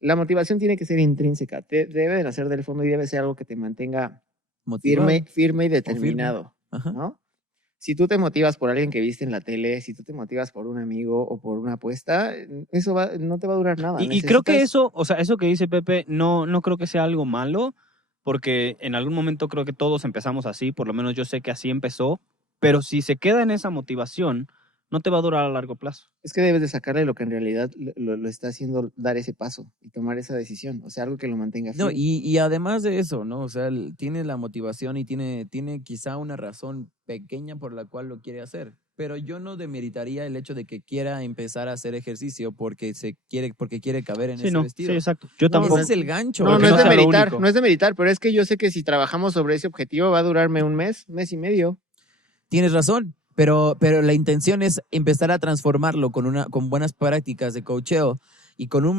La motivación tiene que ser intrínseca, debe de nacer del fondo y debe ser algo que te mantenga Motivado. firme y determinado, Ajá. ¿no? Si tú te motivas por alguien que viste en la tele, si tú te motivas por un amigo o por una apuesta, eso no te va a durar nada. Y creo que eso, o sea, eso que dice Pepe, no creo que sea algo malo, porque en algún momento creo que todos empezamos así, por lo menos yo sé que así empezó, pero si se queda en esa motivación, no te va a durar a largo plazo. Es que debes de sacarle lo que en realidad lo está haciendo dar ese paso y tomar esa decisión, o sea, algo que lo mantenga No, firme. y además de eso, ¿no? O sea, tiene la motivación y tiene quizá una razón pequeña por la cual lo quiere hacer. Pero yo no demeritaría el hecho de que quiera empezar a hacer ejercicio porque quiere caber en Sí, ese no, vestido. sí, exacto. Yo No, tampoco. Ese es el gancho. No, Porque no es no de sea lo meritar, único. no es de meritar, pero es que yo sé que si trabajamos sobre ese objetivo va a durarme un mes y medio. Tienes razón, pero la intención es empezar a transformarlo con buenas prácticas de coacheo y con un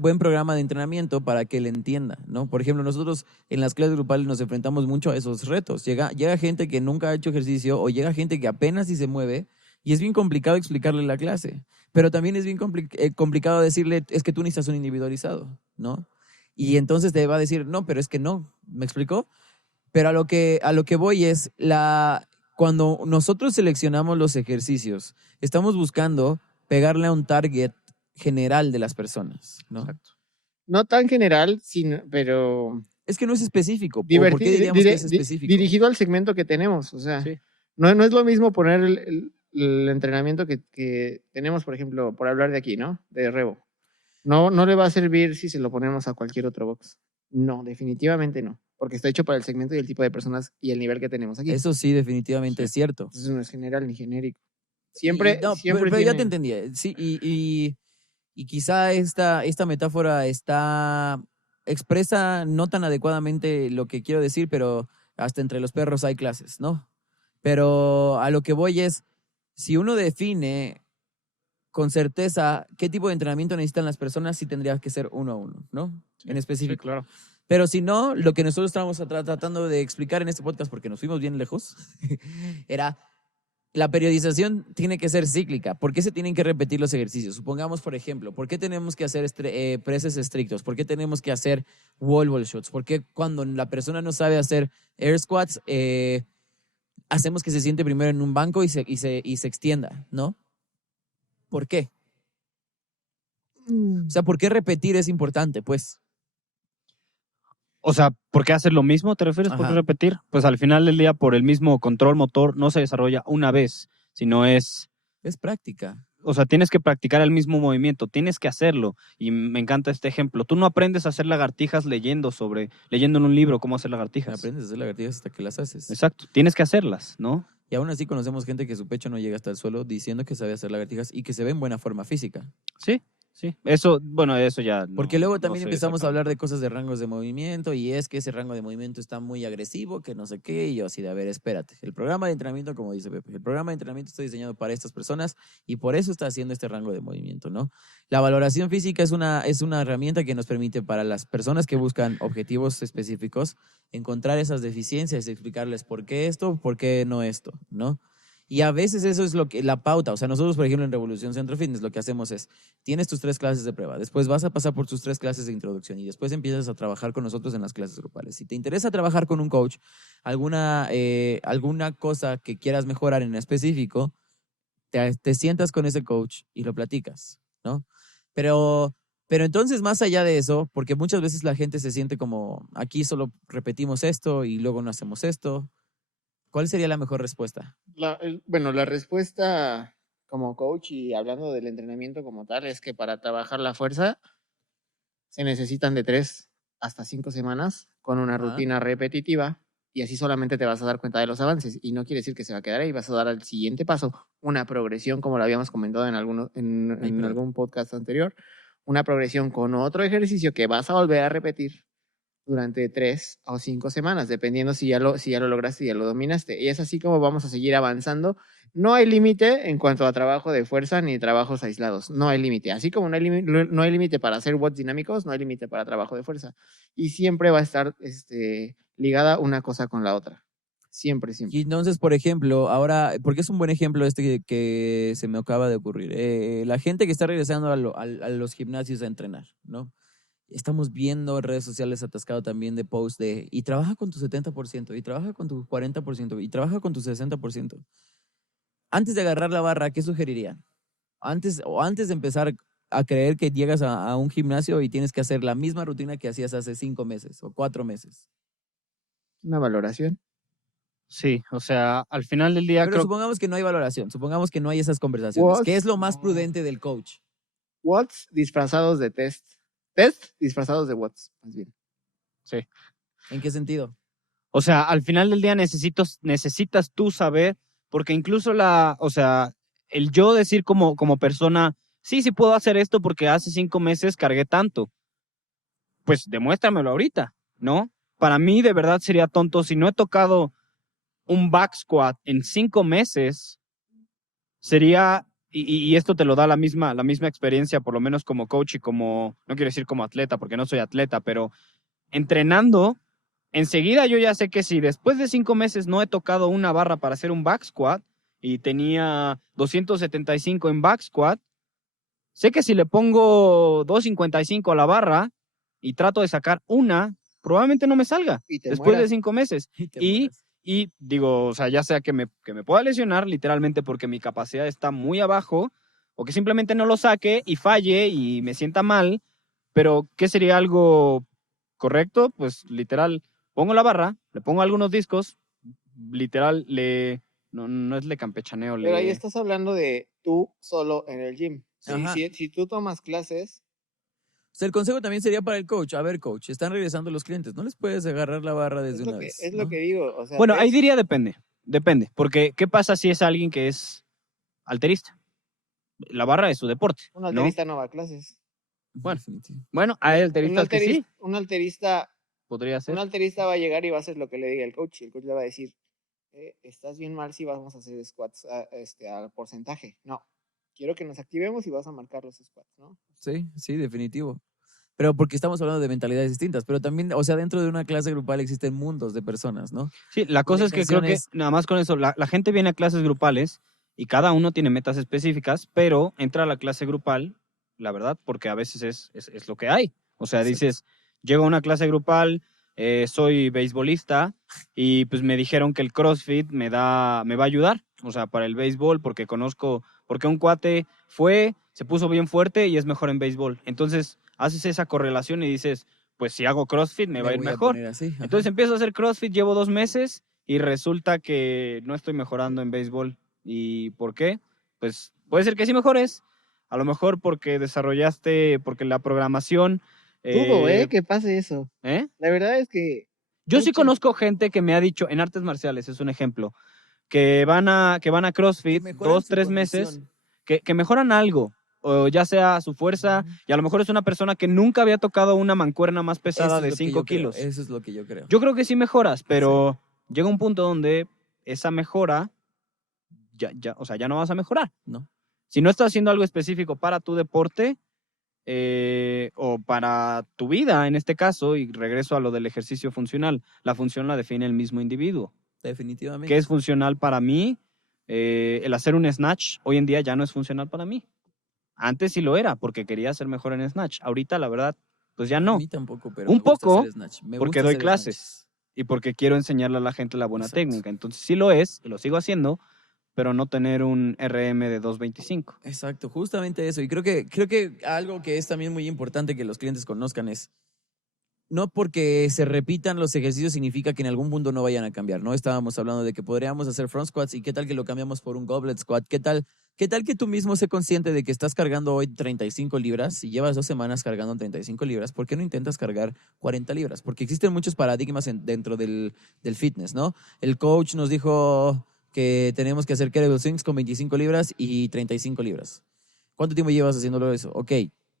buen programa de entrenamiento para que él entienda, ¿no? Por ejemplo, nosotros en las clases grupales nos enfrentamos mucho a esos retos. Llega gente que nunca ha hecho ejercicio o llega gente que apenas si se mueve y es bien complicado explicarle la clase. Pero también es bien complicado decirle, es que tú necesitas un individualizado, ¿no? Y entonces te va a decir, no, pero es que no, ¿me explicó? Pero a lo que voy es, cuando nosotros seleccionamos los ejercicios, estamos buscando pegarle a un target general de las personas, ¿no? Exacto. No tan general, pero Es que no es específico. ¿Por qué diríamos que es específico? dirigido al segmento que tenemos. O sea, Sí. no es lo mismo poner el entrenamiento que tenemos, por ejemplo, por hablar de aquí, ¿no? De Revo. No le va a servir si se lo ponemos a cualquier otro box. No, definitivamente no. Porque está hecho para el segmento y el tipo de personas y el nivel que tenemos aquí. Eso sí, definitivamente es cierto. Entonces no es general ni genérico. Y Siempre, no, siempre pero ya tiene- te entendí. Sí, y quizá esta metáfora expresa no tan adecuadamente lo que quiero decir, pero hasta entre los perros hay clases, ¿no? Pero a lo que voy es, si uno define con certeza qué tipo de entrenamiento necesitan las personas, sí tendría que ser uno a uno, ¿no? En específico. Sí, claro. Pero si no, lo que nosotros estábamos tratando de explicar en este podcast, porque nos fuimos bien lejos, era la periodización tiene que ser cíclica. ¿Por qué se tienen que repetir los ejercicios? Supongamos, por ejemplo, ¿por qué tenemos que hacer presses estrictos? ¿Por qué tenemos que hacer wall ball shots? ¿Por qué cuando la persona no sabe hacer air squats, hacemos que se siente primero en un banco y se extienda, ¿no? ¿Por qué? O sea, ¿por qué repetir es importante? Pues O sea, ¿por qué hacer lo mismo? ¿Te refieres? ¿Por qué Ajá. repetir? Pues al final del día, por el mismo control motor, no se desarrolla una vez, sino es, es práctica. o sea, tienes que practicar el mismo movimiento, tienes que hacerlo. Y me encanta este ejemplo. Tú no aprendes a hacer lagartijas leyendo en un libro cómo hacer lagartijas. Aprendes a hacer lagartijas hasta que las haces. Exacto, tienes que hacerlas, ¿no? Y aún así conocemos gente que su pecho no llega hasta el suelo diciendo que sabe hacer lagartijas y que se ve en buena forma física. Sí, sí. Eso, bueno, eso ya. Porque luego también sé empezamos a hablar de exactamente. cosas de rangos de movimiento y es que ese rango de movimiento está muy agresivo, que no sé qué, y yo así de, a ver, espérate. El programa de entrenamiento, como dice Pepe, el programa de entrenamiento está diseñado para estas personas y por eso está haciendo este rango de movimiento, ¿no? La valoración física es una herramienta que nos permite para las personas que buscan objetivos específicos encontrar esas deficiencias y explicarles por qué esto, por qué no esto, ¿no? Y a veces eso es lo que, la pauta. O sea, nosotros, por ejemplo, en Revolución Centro Fitness, lo que hacemos es, tienes tus 3 clases de prueba, después vas a pasar por tus 3 clases de introducción y después empiezas a trabajar con nosotros en las clases grupales. Si te interesa trabajar con un coach, alguna cosa que quieras mejorar en específico, te sientas con ese coach y lo platicas, ¿no? Pero entonces, más allá de eso, porque muchas veces la gente se siente como, aquí solo repetimos esto y luego no hacemos esto, ¿cuál sería la mejor respuesta? Bueno, la respuesta como coach y hablando del entrenamiento como tal es que para trabajar la fuerza se necesitan de 3 hasta 5 semanas con una Ajá. rutina repetitiva y así solamente te vas a dar cuenta de los avances y no quiere decir que se va a quedar ahí, vas a dar al siguiente paso una progresión como lo habíamos comentado en Perdón. algún podcast anterior, una progresión con otro ejercicio que vas a volver a repetir durante 3 o 5 semanas, dependiendo si ya lo lograste y ya lo dominaste. Y es así como vamos a seguir avanzando. No hay límite en cuanto a trabajo de fuerza ni trabajos aislados. No hay límite. Así como no hay límite para hacer watts dinámicos, no hay límite para trabajo de fuerza. Y siempre va a estar ligada una cosa con la otra. Siempre, siempre. Y entonces, por ejemplo, ahora, porque es un buen ejemplo este que se me acaba de ocurrir, la gente que está regresando a los gimnasios a entrenar, ¿no? Estamos viendo en redes sociales atascado también de posts de, y trabaja con tu 70%, y trabaja con tu 40%, y trabaja con tu 60%. Antes de agarrar la barra, ¿qué sugerirían? Antes de empezar a creer que llegas a un gimnasio y tienes que hacer la misma rutina que hacías hace 5 meses o 4 meses. Una valoración. Sí, o sea, al final del día Pero creo supongamos que no hay valoración, supongamos que no hay esas conversaciones. ¿Qué es lo más prudente del coach? Watts disfrazados de test. Test disfrazados de watts, más bien. sí. ¿En qué sentido? O sea, al final del día necesitas tú saber, porque incluso o sea, el yo decir como persona, sí puedo hacer esto porque hace 5 meses cargué tanto. Pues demuéstramelo ahorita, ¿no? Para mí de verdad sería tonto si no he tocado un back squat en 5 meses, sería, y esto te lo da la misma experiencia, por lo menos como coach y como, no quiero decir como atleta, porque no soy atleta, pero entrenando, enseguida yo ya sé que si después de 5 meses no he tocado una barra para hacer un back squat y tenía 275 en back squat, sé que si le pongo 255 a la barra y trato de sacar una, probablemente no me salga Y te después de mueras. 5 meses. Y digo, o sea, ya sea que me pueda lesionar literalmente porque mi capacidad está muy abajo o que simplemente no lo saque y falle y me sienta mal, pero ¿qué sería algo correcto? Pues literal, pongo la barra, le pongo algunos discos, literal, no es le campechaneo, Pero ahí estás hablando de tú solo en el gym. Ajá. Si tú tomas clases, O sea, el consejo también sería para el coach. A ver, coach, están regresando los clientes. No les puedes agarrar la barra desde una vez. es ¿no? lo que digo. O sea, Bueno, ahí diría depende, porque ¿qué pasa si es alguien que es alterista? La barra es su deporte, un ¿no? alterista no va a clases. Bueno. Definitivo. Bueno, hay alteristas que sí, Un alterista podría ser. va a llegar y va a hacer lo que le diga el coach. Y el coach le va a decir, estás bien mal si vamos a hacer squats al porcentaje. No, quiero que nos activemos y vas a marcar los squats, ¿no? Sí, definitivo. Pero porque estamos hablando de mentalidades distintas. Pero también, o sea, dentro de una clase grupal existen mundos de personas, ¿no? Sí, la cosa es que creo que nada más con eso, la gente viene a clases grupales y cada uno tiene metas específicas, pero entra a la clase grupal, la verdad, porque a veces es lo que hay. O sea, Exacto. dices, llego a una clase grupal, soy beisbolista y pues me dijeron que el CrossFit me va a ayudar, o sea, para el béisbol, porque porque un cuate se puso bien fuerte y es mejor en béisbol. Entonces, haces esa correlación y dices, pues si hago CrossFit me va a ir voy mejor. poner así, ajá. Entonces empiezo a hacer CrossFit, llevo 2 meses y resulta que no estoy mejorando en béisbol. ¿Y por qué? Pues puede ser que sí mejores. A lo mejor porque porque la programación... Dudo, que pase eso. ¿Eh? La verdad es que... Yo sí conozco gente que me ha dicho, en artes marciales, es un ejemplo, que van a CrossFit mejoran 2, su 3 meses, condición. que mejoran algo, o ya sea su fuerza, y a lo mejor es una persona que nunca había tocado una mancuerna más pesada Eso es de lo que 5 yo creo, kilos. Eso es lo que yo creo. Yo creo que sí mejoras, pero llega un punto donde esa mejora, o sea, ya no vas a mejorar. No. Si no estás haciendo algo específico para tu deporte o para tu vida, en este caso, y regreso a lo del ejercicio funcional, la función la define el mismo individuo. Definitivamente. ¿Qué es funcional para mí? El hacer un snatch hoy en día ya no es funcional para mí. Antes sí lo era, porque quería ser mejor en snatch. Ahorita, la verdad, pues ya A no. mí tampoco, pero Un me gusta poco, hacer snatch. Me porque gusta doy hacer clases snatches. y porque quiero enseñarle a la gente la buena Exacto. técnica. Entonces sí lo es, y lo sigo haciendo, pero no tener un RM de 225. Exacto, justamente eso. Y creo que algo que es también muy importante que los clientes conozcan es, no porque se repitan los ejercicios significa que en algún punto no vayan a cambiar, ¿no? Estábamos hablando de que podríamos hacer front squats y qué tal que lo cambiamos por un goblet squat, qué tal que tú mismo sé consciente de que estás cargando hoy 35 libras y llevas 2 semanas cargando 35 libras, ¿por qué no intentas cargar 40 libras? Porque existen muchos paradigmas dentro del fitness, ¿no? El coach nos dijo que tenemos que hacer kettlebell swings con 25 libras y 35 libras. ¿Cuánto tiempo llevas haciéndolo eso? Ok,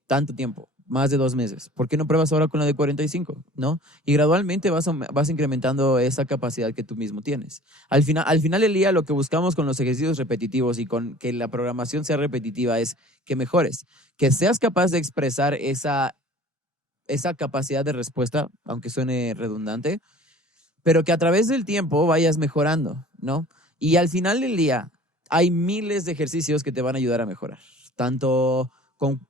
tanto tiempo, más de 2 meses. ¿Por qué no pruebas ahora con la de 45? ¿No? Y gradualmente vas incrementando esa capacidad que tú mismo tienes. Al final del día, lo que buscamos con los ejercicios repetitivos y con que la programación sea repetitiva es que mejores, que seas capaz de expresar esa capacidad de respuesta, aunque suene redundante, pero que a través del tiempo vayas mejorando, ¿no? Y al final del día, hay miles de ejercicios que te van a ayudar a mejorar, tanto con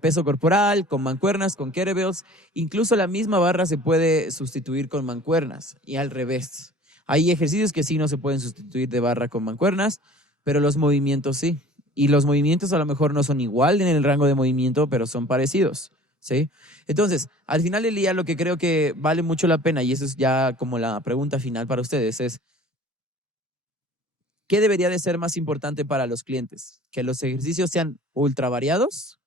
peso corporal, con mancuernas, con kettlebells, incluso la misma barra se puede sustituir con mancuernas y al revés. Hay ejercicios que sí no se pueden sustituir de barra con mancuernas, pero los movimientos sí. Y los movimientos a lo mejor no son igual en el rango de movimiento, pero son parecidos, ¿sí? Entonces, al final del día, lo que creo que vale mucho la pena, y eso es ya como la pregunta final para ustedes, es ¿qué debería de ser más importante para los clientes? ¿Que los ejercicios sean ultra variados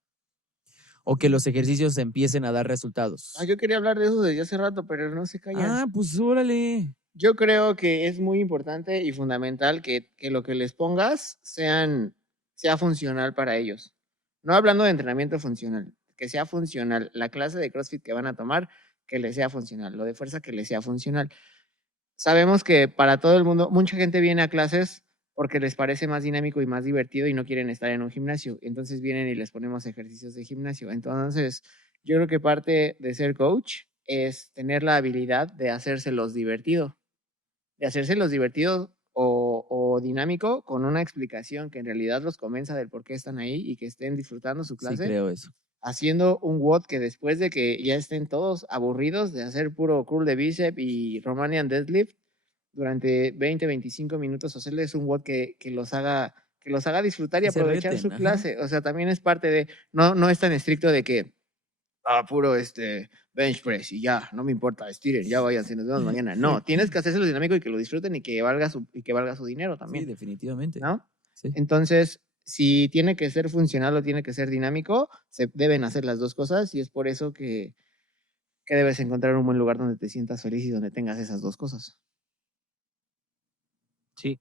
o que los ejercicios empiecen a dar resultados? Yo quería hablar de eso desde hace rato, pero no se callan. Ah, pues órale. Yo creo que es muy importante y fundamental que lo que les pongas sea funcional para ellos. No hablando de entrenamiento funcional, que sea funcional. La clase de CrossFit que van a tomar, que les sea funcional. Lo de fuerza, que les sea funcional. Sabemos que para todo el mundo, mucha gente viene a clases porque les parece más dinámico y más divertido y no quieren estar en un gimnasio. Entonces vienen y les ponemos ejercicios de gimnasio. Entonces, yo creo que parte de ser coach es tener la habilidad de hacérselos divertido. De hacérselos divertido o dinámico con una explicación que en realidad los convenza del por qué están ahí y que estén disfrutando su Sí, clase. creo eso. Haciendo un WOD que después de que ya estén todos aburridos de hacer puro curl de bíceps y Romanian deadlift, durante 20, 25 minutos hacerles un WOD que los haga disfrutar y Que se aprovechar reten, su ajá. clase. O sea, también es parte de, no es tan estricto de que, puro bench press y ya, no me importa, estiren, ya váyanse, nos vemos mañana. No, tienes que hacerse lo dinámico y que lo disfruten y que valga su dinero Sí, también, definitivamente. ¿no? Sí. Entonces, si tiene que ser funcional o tiene que ser dinámico, se deben hacer las dos cosas y es por eso que debes encontrar un buen lugar donde te sientas feliz y donde tengas esas dos cosas. Sí.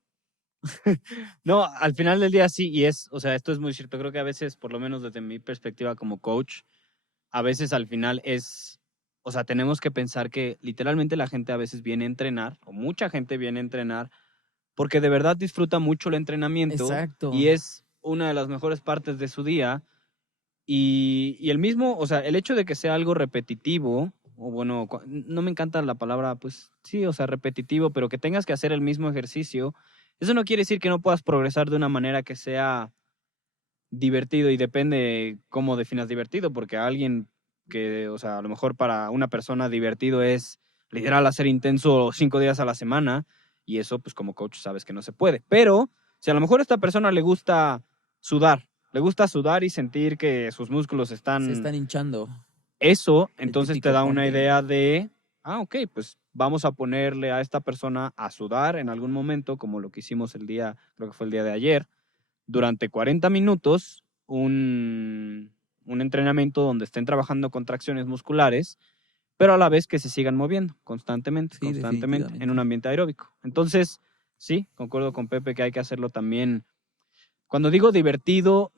No, al final del día sí, y o sea, esto es muy cierto. Creo que a veces, por lo menos desde mi perspectiva como coach, a veces al final o sea, tenemos que pensar que literalmente la gente a veces viene a entrenar, o mucha gente viene a entrenar, porque de verdad disfruta mucho el entrenamiento. Exacto. Y es una de las mejores partes de su día. Y el mismo, o sea, el hecho de que sea algo repetitivo, o bueno, no me encanta la palabra, pues sí, o sea, repetitivo, pero que tengas que hacer el mismo ejercicio, eso no quiere decir que no puedas progresar de una manera que sea divertido, y depende cómo definas divertido, porque alguien que, o sea, a lo mejor para una persona divertido es literal hacer intenso 5 días a la semana, y eso pues como coach sabes que no se puede. Pero si a lo mejor a esta persona le gusta sudar y sentir que sus músculos Se están están hinchando. eso, El entonces te típico da una pumping. idea de, ok, pues vamos a ponerle a esta persona a sudar en algún momento, como lo que hicimos creo que fue el día de ayer, durante 40 minutos, un entrenamiento donde estén trabajando contracciones musculares, pero a la vez que se sigan moviendo constantemente Sí, en definitivamente. un ambiente aeróbico. Entonces, sí, concuerdo con Pepe que hay que hacerlo también. Cuando digo divertido,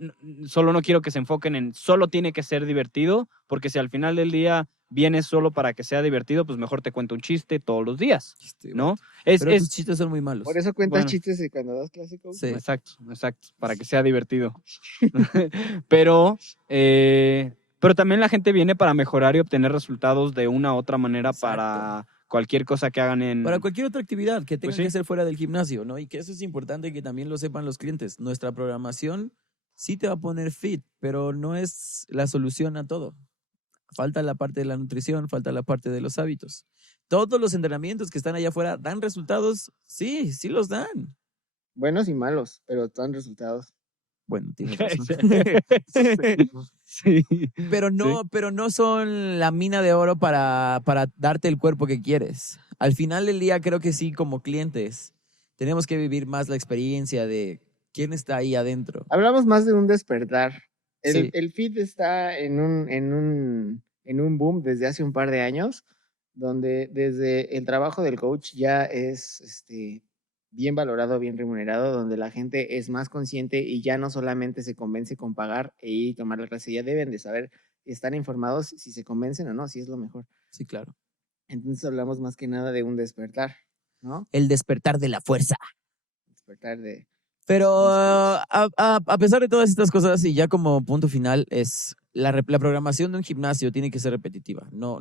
solo no quiero que se enfoquen en solo tiene que ser divertido, porque si al final del día vienes solo para que sea divertido, pues mejor te cuento un chiste todos los días, ¿no? Pero tus chistes son muy malos. Por eso cuentas Bueno. chistes de cuando das clase, coach. Sí. Exacto, para que sea divertido. Pero también la gente viene para mejorar y obtener resultados de una u otra manera Exacto. para cualquier cosa que hagan en... Para cualquier otra actividad que tenga sí. que ser fuera del gimnasio, ¿no? Y que eso es importante que también lo sepan los clientes. Nuestra programación sí te va a poner fit, pero no es la solución a todo. Falta la parte de la nutrición, falta la parte de los hábitos. Todos los entrenamientos que están allá afuera dan resultados, sí, sí los dan. Buenos y malos, pero dan resultados. Bueno, tienes razón. Sí. Pero no son la mina de oro para darte el cuerpo que quieres. Al final del día creo que sí, como clientes, tenemos que vivir más la experiencia de quién está ahí adentro. Hablamos más de un despertar. Sí. El fit está en un boom desde hace un par de años, donde desde el trabajo del coach ya es bien valorado, bien remunerado, donde la gente es más consciente y ya no solamente se convence con pagar y tomar la clase, ya deben de saber, estar informados si se convencen o no, si es lo mejor. Sí, claro. Entonces hablamos más que nada de un despertar, ¿no? El despertar de la fuerza. Despertar de... Pero a pesar de todas estas cosas, y ya como punto final, es la programación de un gimnasio tiene que ser repetitiva. No.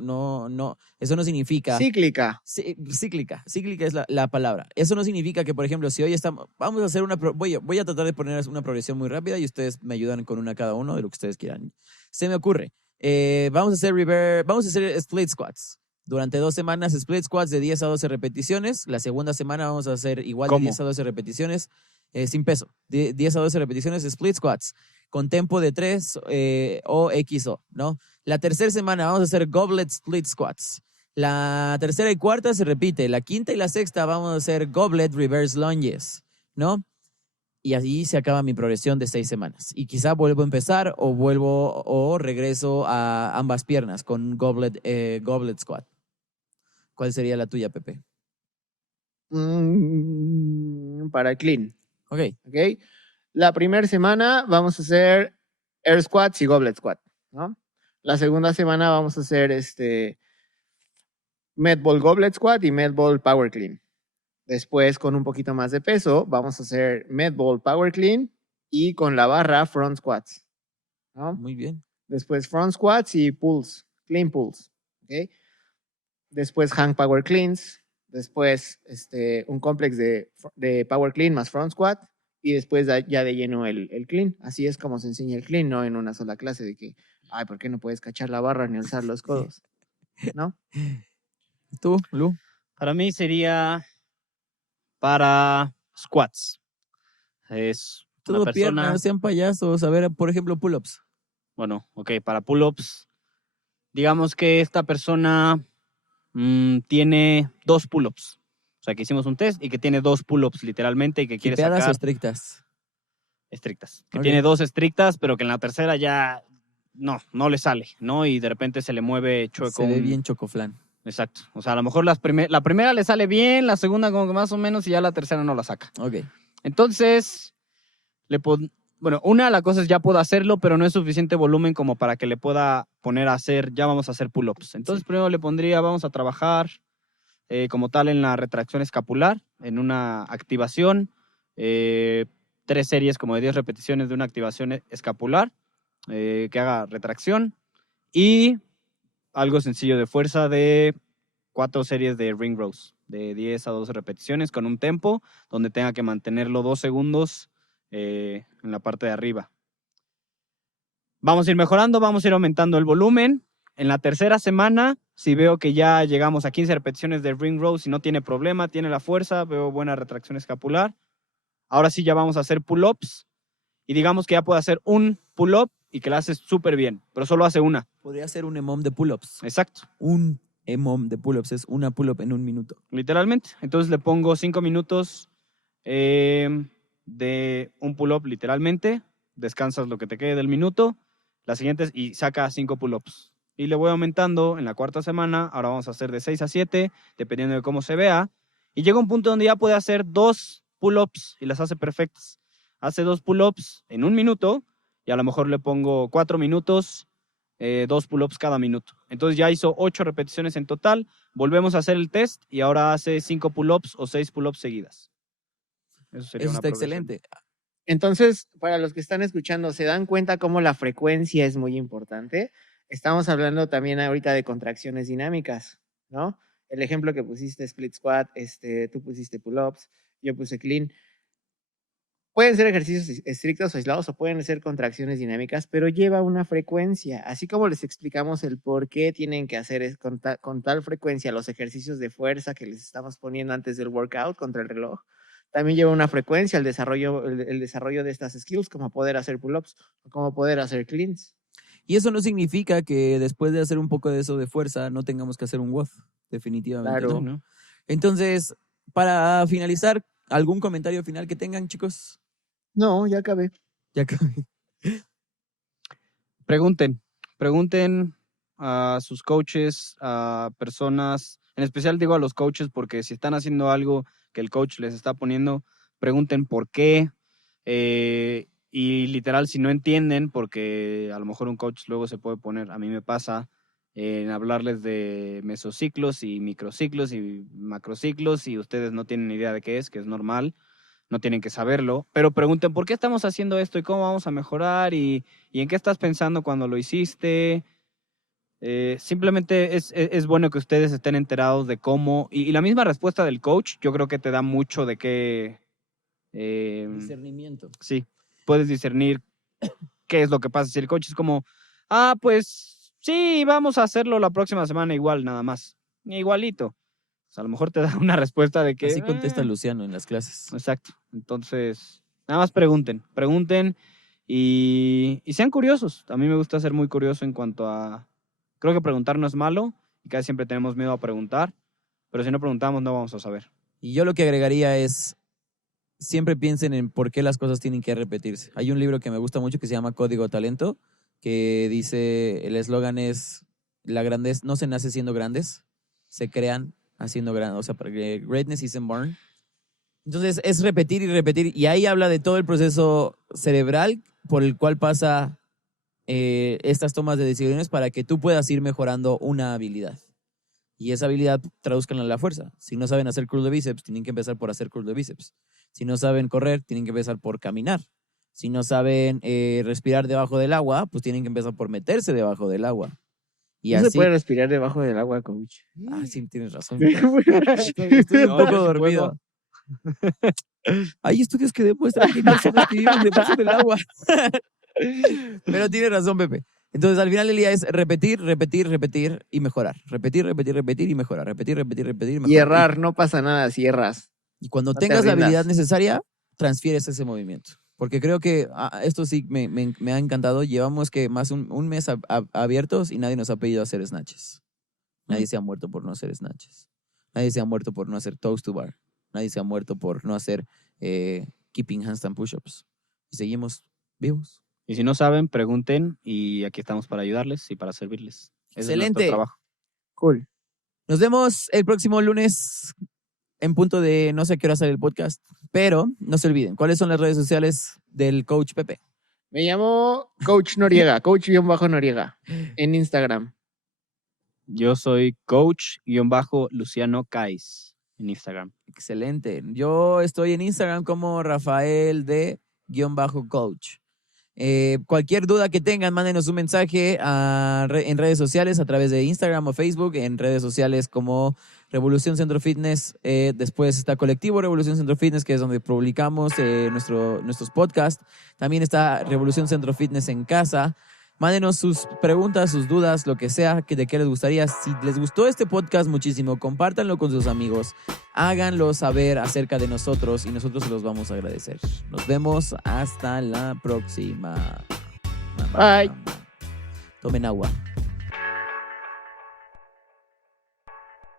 Eso no significa. Cíclica. Cíclica es la palabra. Eso no significa que, por ejemplo, si hoy estamos. Vamos a hacer voy a tratar de poner una progresión muy rápida y ustedes me ayudan con una cada uno de lo que ustedes quieran. Se me ocurre. Vamos a hacer split squats. Durante 2 semanas, split squats de 10 a 12 repeticiones. La segunda semana vamos a hacer igual de 10 a 12 repeticiones. Sin peso, 10 a 12 repeticiones, split squats, con tempo de 3 o XO, ¿no? La tercera semana vamos a hacer goblet split squats. La tercera y cuarta se repite. La quinta y la sexta vamos a hacer goblet reverse lunges, ¿no? Y así se acaba mi progresión de 6 semanas. Y quizá vuelvo a empezar o regreso a ambas piernas con goblet squat. ¿Cuál sería la tuya, Pepe? Para clean. Ok. La primera semana vamos a hacer air squats y goblet squat, ¿no? La segunda semana vamos a hacer med ball goblet squat y med ball power clean. Después, con un poquito más de peso, vamos a hacer med ball power clean y con la barra front squats, ¿no? Muy bien. Después front squats y pulls, clean pulls, ¿ok? Después hang power cleans. Después un complex de power clean más front squat. Y después ya de lleno el clean. Así es como se enseña el clean, no en una sola clase de que, ay, ¿por qué no puedes cachar la barra ni alzar los codos? ¿No? ¿Tú, Lu? Para mí sería para squats. Es una Todo persona... piernas, sean payasos. A ver, por ejemplo, pull-ups. Bueno, ok, para pull-ups, digamos que esta persona tiene 2 pull-ups. O sea, que hicimos un test y que tiene 2 pull-ups literalmente y que quiere ¿Tipeadas sacar... o estrictas? Estrictas. Que Ok. tiene 2 estrictas, pero que en la tercera ya no le sale, ¿no? Y de repente se le mueve chueco. Se ve bien chocoflán. Exacto. O sea, a lo mejor la primera le sale bien, la segunda como que más o menos y ya la tercera no la saca. Ok. Entonces, la cosa es ya puedo hacerlo, pero no es suficiente volumen como para que le pueda poner a hacer, ya vamos a hacer pull-ups. Entonces, primero le pondría, vamos a trabajar como tal en la retracción escapular, en una activación, 3 series como de 10 repeticiones de una activación escapular, que haga retracción, y algo sencillo de fuerza de 4 series de ring rows, de 10 a 12 repeticiones con un tempo, donde tenga que mantenerlo 2 segundos en la parte de arriba. Vamos a ir mejorando, vamos a ir aumentando el volumen. En la tercera semana, si veo que ya llegamos a 15 repeticiones de ring rows y no tiene problema, tiene la fuerza, veo buena retracción escapular. Ahora sí ya vamos a hacer pull-ups y digamos que ya puede hacer un pull-up y que la hace súper bien, pero solo hace una. Podría ser un EMOM de pull-ups. Exacto. Un EMOM de pull-ups es una pull-up en 1 minuto. Literalmente. Entonces le pongo 5 minutos de un pull-up literalmente. Descansas lo que te quede del minuto. Las siguientes y saca 5 pull-ups. Y le voy aumentando en la cuarta semana. Ahora vamos a hacer de 6 a 7, dependiendo de cómo se vea. Y llega un punto donde ya puede hacer 2 pull-ups y las hace perfectas. Hace 2 pull-ups en 1 minuto y a lo mejor le pongo 4 minutos, 2 pull-ups cada minuto. Entonces ya hizo 8 repeticiones en total. Volvemos a hacer el test y ahora hace 5 pull-ups o 6 pull-ups seguidas. Eso sería Eso una está progresión. excelente. Entonces, para los que están escuchando, ¿se dan cuenta cómo la frecuencia es muy importante? Estamos hablando también ahorita de contracciones dinámicas, ¿no? el ejemplo que pusiste, split squat, tú pusiste pull-ups, yo puse clean. Pueden ser ejercicios estrictos o aislados o pueden ser contracciones dinámicas, pero lleva una frecuencia. Así como les explicamos el por qué tienen que hacer con tal frecuencia los ejercicios de fuerza que les estamos poniendo antes del workout contra el reloj, también lleva una frecuencia el desarrollo de estas skills, como poder hacer pull-ups o como poder hacer cleans. Y eso no significa que después de hacer un poco de eso de fuerza no tengamos que hacer un WOD, definitivamente. Claro. ¿No? Entonces, para finalizar, ¿algún comentario final que tengan, chicos? No, ya acabé. Ya acabé. Pregunten a sus coaches, a personas, en especial digo a los coaches porque si están haciendo algo que el coach les está poniendo, pregunten por qué. Y literal, si no entienden, porque a lo mejor un coach luego se puede poner, a mí me pasa, en hablarles de mesociclos y microciclos y macrociclos y ustedes no tienen idea de qué es, que es normal, no tienen que saberlo, pero pregunten por qué estamos haciendo esto y cómo vamos a mejorar y en qué estás pensando cuando lo hiciste. Simplemente es bueno que ustedes estén enterados de cómo, y la misma respuesta del coach, yo creo que te da mucho de qué... Discernimiento. Sí, puedes discernir qué es lo que pasa. Si el coach es como, pues sí, vamos a hacerlo la próxima semana igual, nada más, igualito. Pues a lo mejor te da una respuesta de que... Así contesta Luciano en las clases. Exacto. Entonces, nada más pregunten y sean curiosos. A mí me gusta ser muy curioso en cuanto a... Creo que preguntar no es malo y casi siempre tenemos miedo a preguntar, pero si no preguntamos no vamos a saber. Y yo lo que agregaría es, siempre piensen en por qué las cosas tienen que repetirse. Hay un libro que me gusta mucho que se llama Código Talento, que dice, el eslogan es, la grandeza no se nace siendo grandes, se crean haciendo grandes, o sea, greatness isn't born. Entonces es repetir y repetir, y ahí habla de todo el proceso cerebral por el cual pasa estas tomas de decisiones para que tú puedas ir mejorando una habilidad. Y esa habilidad traduzcanla a la fuerza. Si no saben hacer curl de bíceps, tienen que empezar por hacer curl de bíceps. Si no saben correr, tienen que empezar por caminar. Si no saben respirar debajo del agua, pues tienen que empezar por meterse debajo del agua. Y No así... se puede respirar debajo del agua, coach. Ah, sí, tienes razón. Estoy un No, poco no se dormido. Hay estudios que demuestran que hay personas que viven debajo del agua. Pero tienes razón, Pepe. Entonces, al final del día es repetir, repetir, repetir y mejorar. Repetir, repetir, repetir y mejorar. Repetir, repetir, repetir y mejorar. Y errar, no pasa nada si erras. Y cuando No te tengas la rindas. habilidad necesaria, transfieres ese movimiento. Porque creo que esto sí me ha encantado. Llevamos que más un mes abiertos y nadie nos ha pedido hacer snatches. Nadie se ha muerto por no hacer snatches. Nadie se ha muerto por no hacer toes to bar. Nadie se ha muerto por no hacer keeping handstand push-ups. Y seguimos vivos. Y si no saben, pregunten y aquí estamos para ayudarles y para servirles. Ese Excelente. es nuestro trabajo. Cool. Nos vemos el próximo lunes en punto de no sé a qué hora sale el podcast, pero no se olviden, ¿cuáles son las redes sociales del coach Pepe? Me llamo Coach Noriega, Coach-Noriega, en Instagram. Yo soy coach-Luciano Cais en Instagram. Excelente. Yo estoy en Instagram como Rafael de-coach. Cualquier duda que tengan, mándenos un mensaje en redes sociales a través de Instagram o Facebook, en redes sociales como Revolución Centro Fitness. Después está Colectivo Revolución Centro Fitness, que es donde publicamos nuestros podcasts. También está Revolución Centro Fitness en casa. Mándenos sus preguntas, sus dudas, lo que sea, de qué les gustaría. Si les gustó este podcast muchísimo, compártanlo con sus amigos. Háganlo saber acerca de nosotros y nosotros se los vamos a agradecer. Nos vemos hasta la próxima. Bye. Tomen agua.